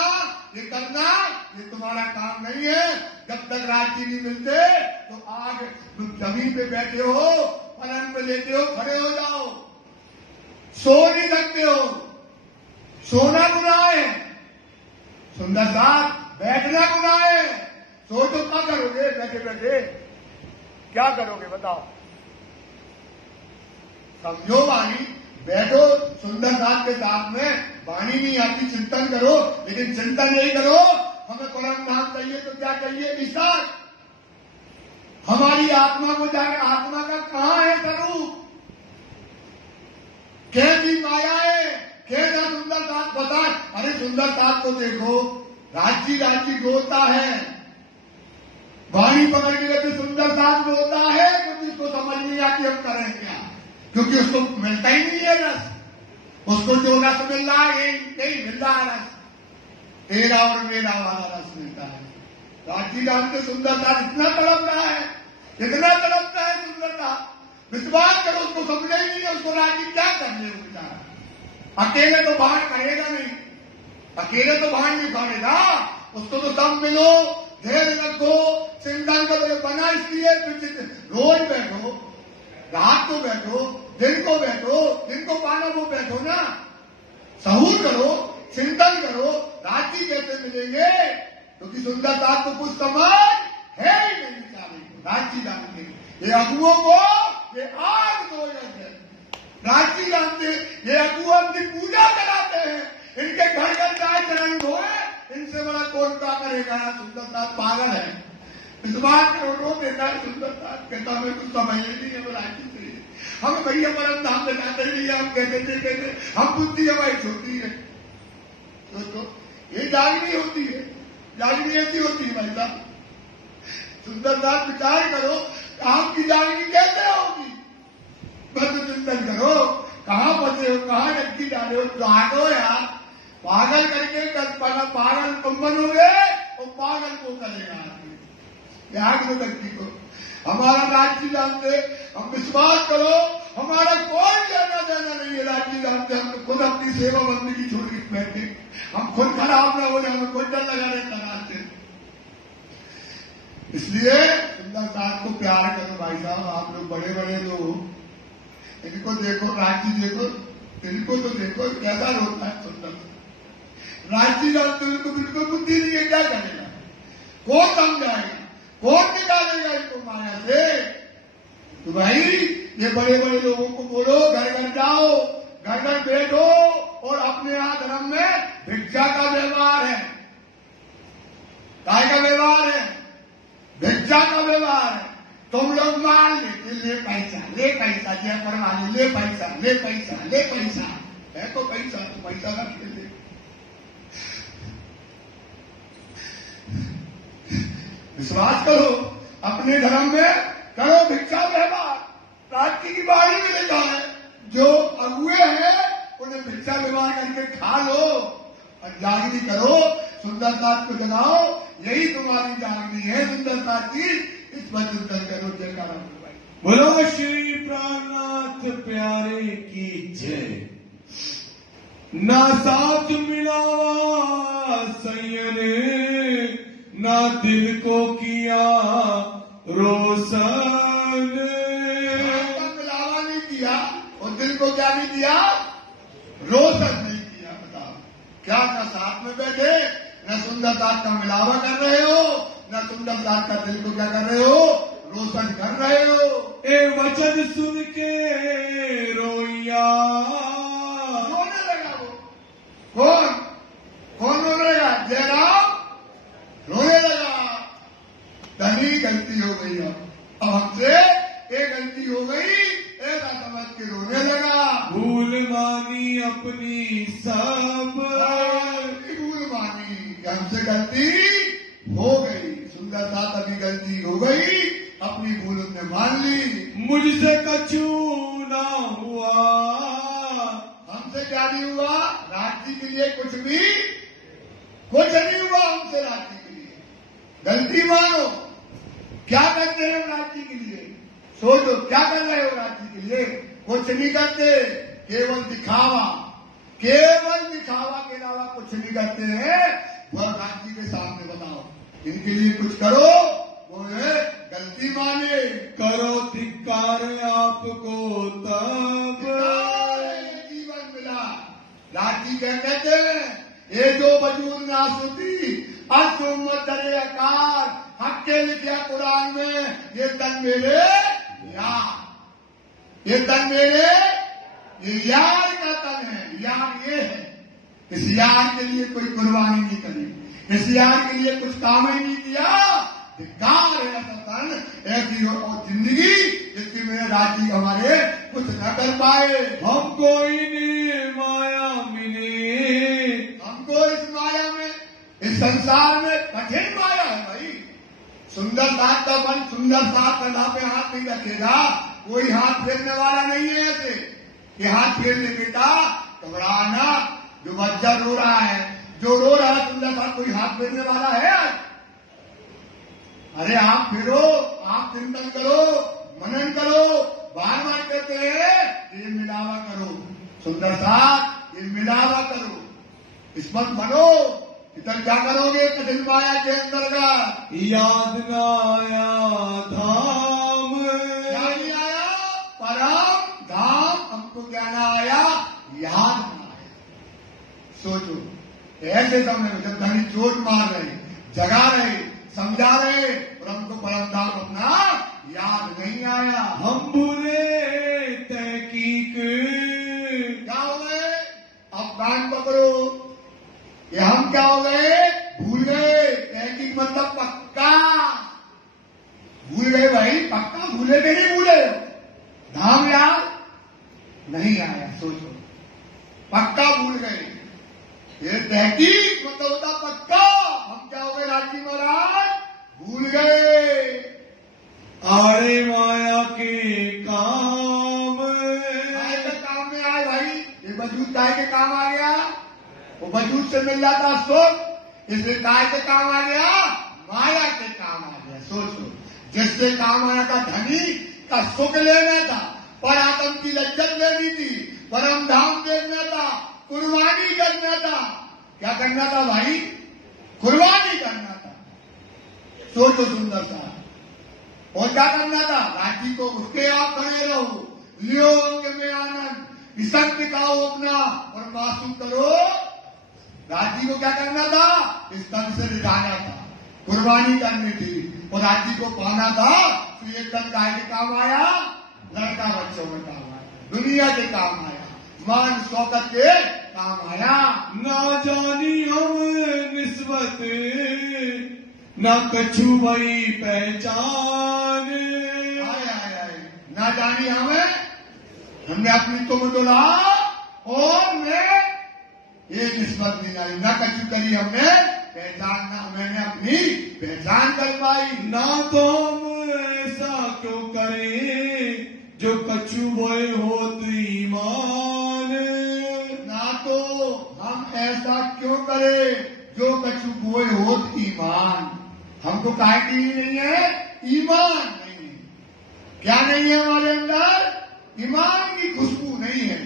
ये करना, ये तुम्हारा काम नहीं है। जब तक राज्य नहीं मिलते तो आज तुम जमीन पे बैठे हो, पलंग पे लेटे हो, खड़े हो जाओ। सो नहीं सकते हो, सोना बुरा है, सुंदर साथ बैठना गुनाह है। सोचो क्या करोगे बैठे बैठे, क्या करोगे बताओ। समझो वाणी, बैठो सुंदर साथ के साथ में, वाणी नहीं आती चिंतन करो, लेकिन चिंतन यही करो हमें परम धाम चाहिए तो क्या चाहिए विस्तार। हमारी आत्मा को जाकर आत्मा का कहां है स्वरूप, कैसी माया है, कैसा सुंदर साथ बता। अरे सुंदर साथ तो देखो राज्य राज्य रोता है, वाणी पकड़ के लेते सुंदर साथ रोता है, कुछ उसको समझ नहीं आती हम करें क्या, क्योंकि उसको मिलता ही नहीं है रस। उसको जो रस मिल रहा है नहीं मिल रहा रस, तेरा और मेरा वाला रस मिलता है। राज्य राम के सुंदर साथ इतना तड़प रहा है, इतना तड़पता है सुंदरता, विश्वास करो उसको समझे ही नहीं है। उसको राज्य क्या कर ले वो बेचारा, अकेले तो बाहर करेगा नहीं, अकेले तो बाहर नहीं करेगा, उसको तो सब मिलो, धैर्य रखो, चिंतन करो। बना इसलिए रोज बैठो, रात को बैठो, दिन को बैठो, दिन को पाना वो बैठो ना, सहूर करो, चिंतन करो, राज्य कैसे मिलेंगे, क्योंकि सुंदरता को कुछ समझ है ही नहीं बेचारे राज्य जानते। ये अगुओं को ये आग दो राज्य जानते, ये अगुआ अपनी पूजा कराते हैं, इनके घर घर जाए चरण धोए, इनसे बड़ा कौन क्या करेगा। सुंदरता पागल है, इस बात को रो देता है। सुंदरता कहता हमें कुछ समझ नहीं है, वो राज्य चाहिए हमें, भैया परम धाम में जाते नहीं है। हम कहते हम बुद्धि हमारी छोटी है, तो ये जागनी होती है, जागनी ऐसी होती है भाई साहब। सुंदरता विचार करो काम की जागनी कैसे होगी, बस चिंतन करो कहां फंसे हो, कहां रखी जा रहे हो, जागो यार। पागल करके पागल तुम बनोगे और पागल को करेगा आदमी, त्याग दो व्यक्ति को। हमारा राज्य जानते, हम विश्वास करो हमारा कोई लेना देना नहीं है राज्य जानते। हम तो खुद अपनी सेवा बंदगी छोड़ के बैठे, हम खुद खराब न हो जाए, हमें कोई डर लगा रहता रास्ते। इसलिए सुंदर साथ को प्यार करो भाई साहब। आप लोग बड़े बड़े लोग, इनको देखो, राज्य देखो, इनको तो देखो कैसा रोता है सुंदर राज्य जानते। इनको बिल्कुल बुद्धि नहीं है, क्या करेगा, कौन समझाएगा, कौन निकालेगा इनको माया से। तो भाई ये बड़े बड़े लोगों को बोलो घर घर जाओ, घर घर बैठो, और अपने यहां धर्म में भिक्षा का व्यवहार है, काय का व्यवहार है, भिक्षा का व्यवहार है। तुम लोग मान लेते, ले पैसा जय परवानी, ले पैसा है तो पैसा का खेल दे। विश्वास करो अपने धर्म में, करो भिक्षा व्यवहार। राज्य की बाणी में लिखा है जो अगुए हैं उन्हें भिक्षा व्यवहार करके खा लो और जागनी करो, सुंदरता को जगाओ। यही तुम्हारी जागनी है सुंदरता की, इस पर चिंतन करो। जयकारा बोलो श्री प्राणनाथ प्यारे की जय। ना साथ मिलावा सैयने, ना दिल को किया रोशन। मिलावा नहीं किया और दिल को क्या नहीं किया, रोशन नहीं किया। बताओ क्या, ना साथ में बैठे, न सुंदरता का मिलावा कर रहे हो, न सुंदरता का दिल को क्या कर रहे हो, रोशन कर रहे हो। ए वचन सुन के रोइया, रोने लगा वो, कौन रोने लगा, जयराम रोने लगा। तभी गलती हो गई, अब हमसे एक गलती हो गई ऐसा समझ के रोने लगा। भूल मानी अपनी सब, भूल मानी, हमसे गलती हो गई। सुंदरता तभी गलती हो गई, अपनी भूल उसने मान ली। मुझसे कछु ना हुआ, हमसे क्या नहीं हुआ, राज्य के लिए कुछ नहीं हुआ हमसे राज्य के लिए। गलती मानो, क्या करते हैं राज्य के लिए, सोचो क्या कर रहे हो राज्य के लिए, कुछ नहीं करते, केवल दिखावा के अलावा कुछ नहीं करते हैं। वह राज्य के सामने बताओ, इनके लिए कुछ करो, वो है गलती माने, करो धिक्कार आपको तब जीवन मिला। राज्य क्या कहते हैं, ये जो वजूद नासुती असुम्मत दरे अकार हक के लिखा कुरान में, ये तन मेरे यार, ये तन मेरे ये यार का तन है। यार ये है, इस यार के लिए कोई कुर्बानी नहीं करी, इस यार के लिए कुछ काम ही नहीं किया। धिक्कार है ऐसा तन, ऐसी और जिंदगी जिसकी मेरे राजी हमारे कुछ न कर पाए। हमको इन माया मिले, हमको इस माया में, इस संसार में कठिन माया है भाई। सुंदर साथ का बन सुंदर साथ कंधा पे हाथ नहीं रखेगा, कोई हाथ फेरने वाला नहीं है। ऐसे ये हाथ फेर ले बेटा, घबराना। जो बच्चा रो रहा है, जो रो रहा है, सुंदर साथ कोई हाथ फेरने वाला है? अरे आप फेरो, आप चिंतन करो, मनन करो, बार बार कहते हैं ये मिलावा करो, सुंदर साथ ये मिलावा करो, किस्मत बनो। इधर क्या करोगे कठिन माया के अंतर्गत? याद न आया धाम, क्या नहीं आया? परम धाम। हमको क्या ना आया? याद ना आया। सोचो ऐसे समय में जब धनी चोट मार रहे, जगा रहे, समझा रहे, और हमको परम धाम अपना याद नहीं आया। हम भूले तहकीक, क्या हो गए? अब कान पकड़ो, ये हम क्या हो गए? भूल गए। तहकीक मतलब पक्का भूल गए भाई, पक्का भूले के नहीं भूले, धाम याद नहीं आया। सोचो पक्का भूल गए, ये तहकीक मतलब होता पक्का। हम क्या हो गए राजी महाराज? भूल गए। आड़े माया के काम, काय के काम में आए भाई? ये वजूद काय के काम आ गया? वो वजूद से मिल जाता सुख, इसलिए काय के काम आ गया? माया के काम आ गया। सोचो जिससे काम आया था धनी का सुख लेना था, पर आत्म की लज्जत लेनी थी, परम धाम देखना था, कुर्बानी करना था। क्या करना था भाई? कुर्बानी करना था। सोचो सुंदर सा। और क्या करना था? राजी को उसके आप खड़े रहो, लियो अंग में आनंद, विसंग दिखाओ अपना और मासूम करो। राजी को क्या करना था? इस तन से रिझाना था, कुर्बानी करनी थी, और राजी को पाना था। तो ये तन काय के काम आया? लड़का बच्चों में काम आया, दुनिया के काम आया, मान शौकत के काम आया। ना जानी हम निस्बत, ना कछु भई पहचान। आए आए आए, ना जानी हमें, हमने अपनी तुम दुला और मैं ये निस्बत नहीं आई, ना कछु करी हमने पहचान, ना मैंने अपनी पहचान कर पाई। ना तो हम ऐसा क्यों करें जो कछु बोए होत ईमान। ना तो हम ऐसा क्यों करें जो कछु बोए होत ईमान। हमको काहे की नहीं है? ईमान नहीं है। क्या नहीं है हमारे अंदर? ईमान की खुशबू नहीं है।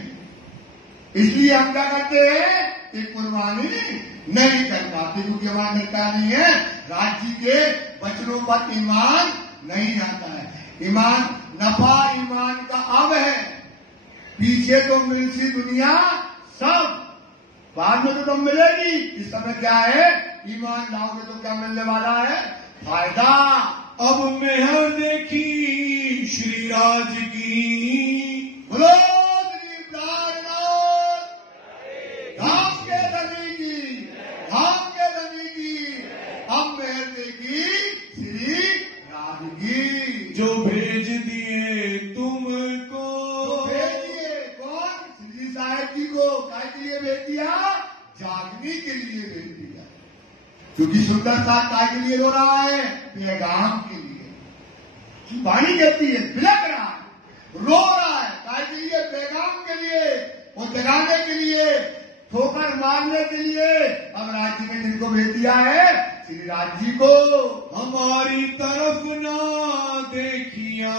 इसलिए हम क्या करते हैं? एक कुर्बानी नहीं कर पाते, क्योंकि हमारा निका नहीं है। राज्य के वचनों पर ईमान नहीं आता है। ईमान नफा ईमान का अब है, पीछे तो मिलती दुनिया सब, बाद में तो तुम मिलेगी। इस समय क्या है? ईमान लाओगे तो क्या मिलने वाला है? फायदा। अब मेहर देखी श्री राज की, बोलो धाम के धनी की, धाम के धनी की। अब मेहर देखी श्री राज की, जो भेज दिए तुमको। तो भेज दिए कौन? श्री साहेब जी को। काय के लिए भेज दिया? जागने के लिए भेज दिया। क्योंकि सुंदर साथ काय के लिए रो रहा है? पैगाम के लिए। वाणी कहती है बिलक रहा है, रो रहा है, काय के लिए? पैगाम के लिए, और जगाने के लिए, ठोकर मारने के लिए। अब राज्य ने जिनको भेज दिया है? श्री राज जी को। हमारी तरफ ना देखिया,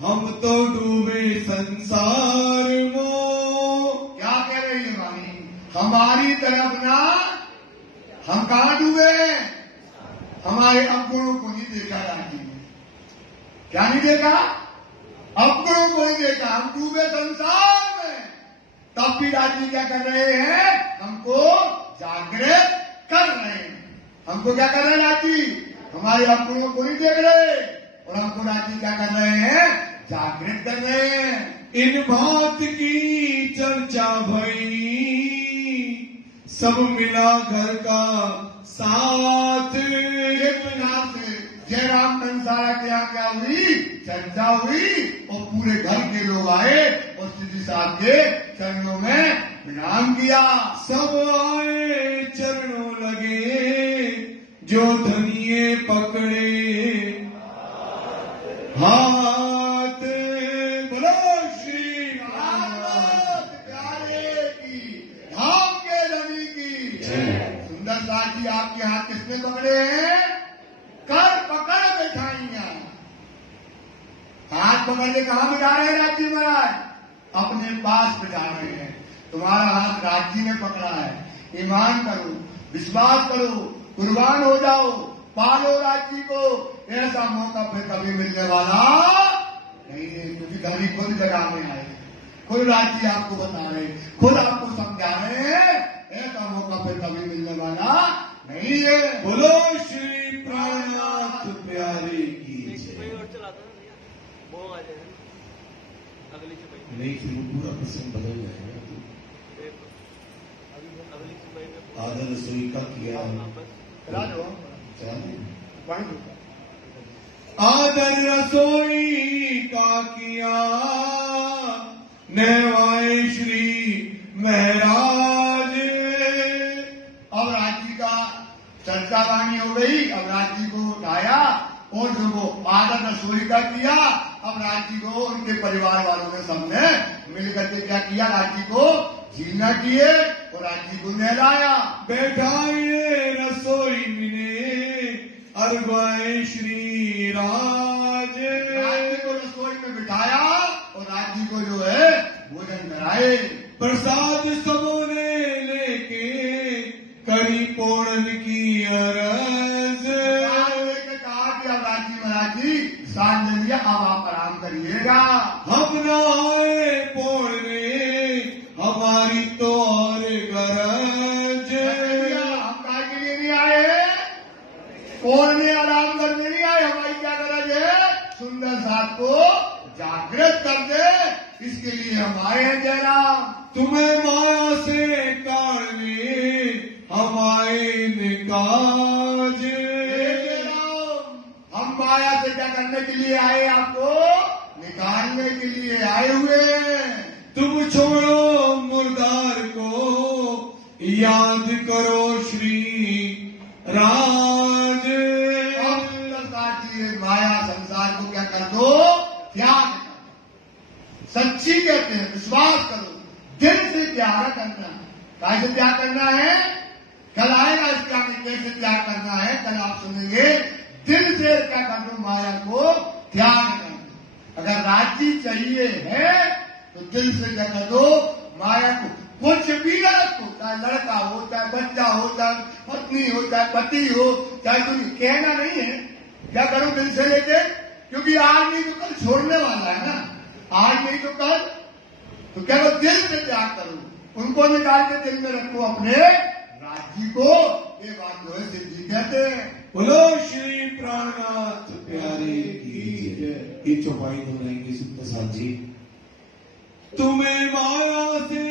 हम तो डूबे संसार में। क्या कह रही है वाणी? हमारी तरफ ना, हम कहां डूबे? हमारे अवगुणों को नहीं देखा राजी ने। क्या नहीं देखा? अवगुणों को नहीं देखा। हम डूबे संसार में, तब भी राज्य क्या कर रहे हैं? हमको जागृत कर रहे हैं। हमको क्या कर रहे हैं? राज्य हमारे अपनों को नहीं देख रहे और हमको राज्य क्या कर रहे हैं? जागृत कर रहे हैं। इन बात की चर्चा भई, सब मिला घर का साथ। एक प्रकार से जयराम कंसारा के यहाँ क्या हुई? चर्चा हुई और पूरे घर के लोग आए और श्री साहब के चरणों में प्रणाम किया। सब आए चरणों लगे, जो धनिये पकड़े हाथ। बोलो श्री रामनाथ प्यारे की, धाम के धनी की। सुंदर दास जी आपके हाथ किसने पकड़े हैं? कर पकड़ बैठाइया। हाथ पकड़ के कहां बिठा रहे हैं राज्य महाराज? अपने पास बिठा रहे हैं। तुम्हारा हाथ राज्य ने पकड़ा है। ईमान करो, विश्वास करो, कुर्बान हो जाओ, पालो राज्य को। ऐसा मौका फिर कभी मिलने वाला नहीं है, क्योंकि धनी खुद जगह में आए, खुद राज्य आपको बता रहे, खुद आपको समझा रहे हैं। ऐसा मौका फिर कभी मिलने वाला नहीं है। बोलो श्री प्राणनाथ प्यारे की नहीं, फिर पूरा प्रसंग बदल जाएगा। आदर रसोई का किया, आदर रसोई का किया, नहवाए श्री महाराज। अब राज्य का चर्चा वाणी हो गई। अब राज्य को उठाया और जो वो आदर रसोई का किया। अब राज्य को उनके परिवार वालों ने सबने मिलकर के क्या किया? राज्य को झीलना किए और राज्य को नहलाया। बैठाए रसोई मिले, अरगवाए श्री राज। राज्य को रसोई में बिठाया और राज्य को जो है भोजन कराए। प्रसाद सबों ने लेके करी पोड़न की अरज। कहा कि अब राज्य महाराज जी सांझ ले लिया, अब आप आराम करिएगा। हम नहाए पोड़ने हमारी तो और गरज। हम कहा के लिए नहीं आए, पोड़ने आराम करने नहीं आए। हमारी क्या गरज है? सुंदर साथ को जागृत कर दे, इसके लिए हम आए हैं जयराम। तुम्हें माया से काढ़ने हम आए निकाज। हम माया से क्या करने के लिए आए? आपको निकालने के लिए आए हुए हैं। तुम छोड़ो मुर्दार को, याद करो श्री राज। माया संसार को क्या कर दो? त्याग कर। सच्ची कहते हैं, विश्वास करो, दिल से त्याग करना। कैसे त्याग करना है? कल आएगा इसके आगे कैसे त्याग करना है, कल आप सुनेंगे। दिल से क्या कर दो? माया को त्याग कर दो। अगर राज्य चाहिए है तो दिल से क्या कर दो? माया को कुछ भी न रखो, चाहे लड़का हो, चाहे बच्चा हो, चाहे पत्नी हो, चाहे पति हो, चाहे तुम कहना नहीं है क्या करो दिल से लेके, क्योंकि आज नहीं तो कल छोड़ने वाला है ना। आज नहीं तो कल, तो क्या करो? दिल से त्याग करो, उनको निकाल के दिल में रखो अपने राज्य को। ये बात जो है सिद्ध जी कहते हैं। बोलो श्री प्राणनाथ प्यारे की। ये चौपाई दोहराएंगे सुंदर साथ जी। तुम्हें माया से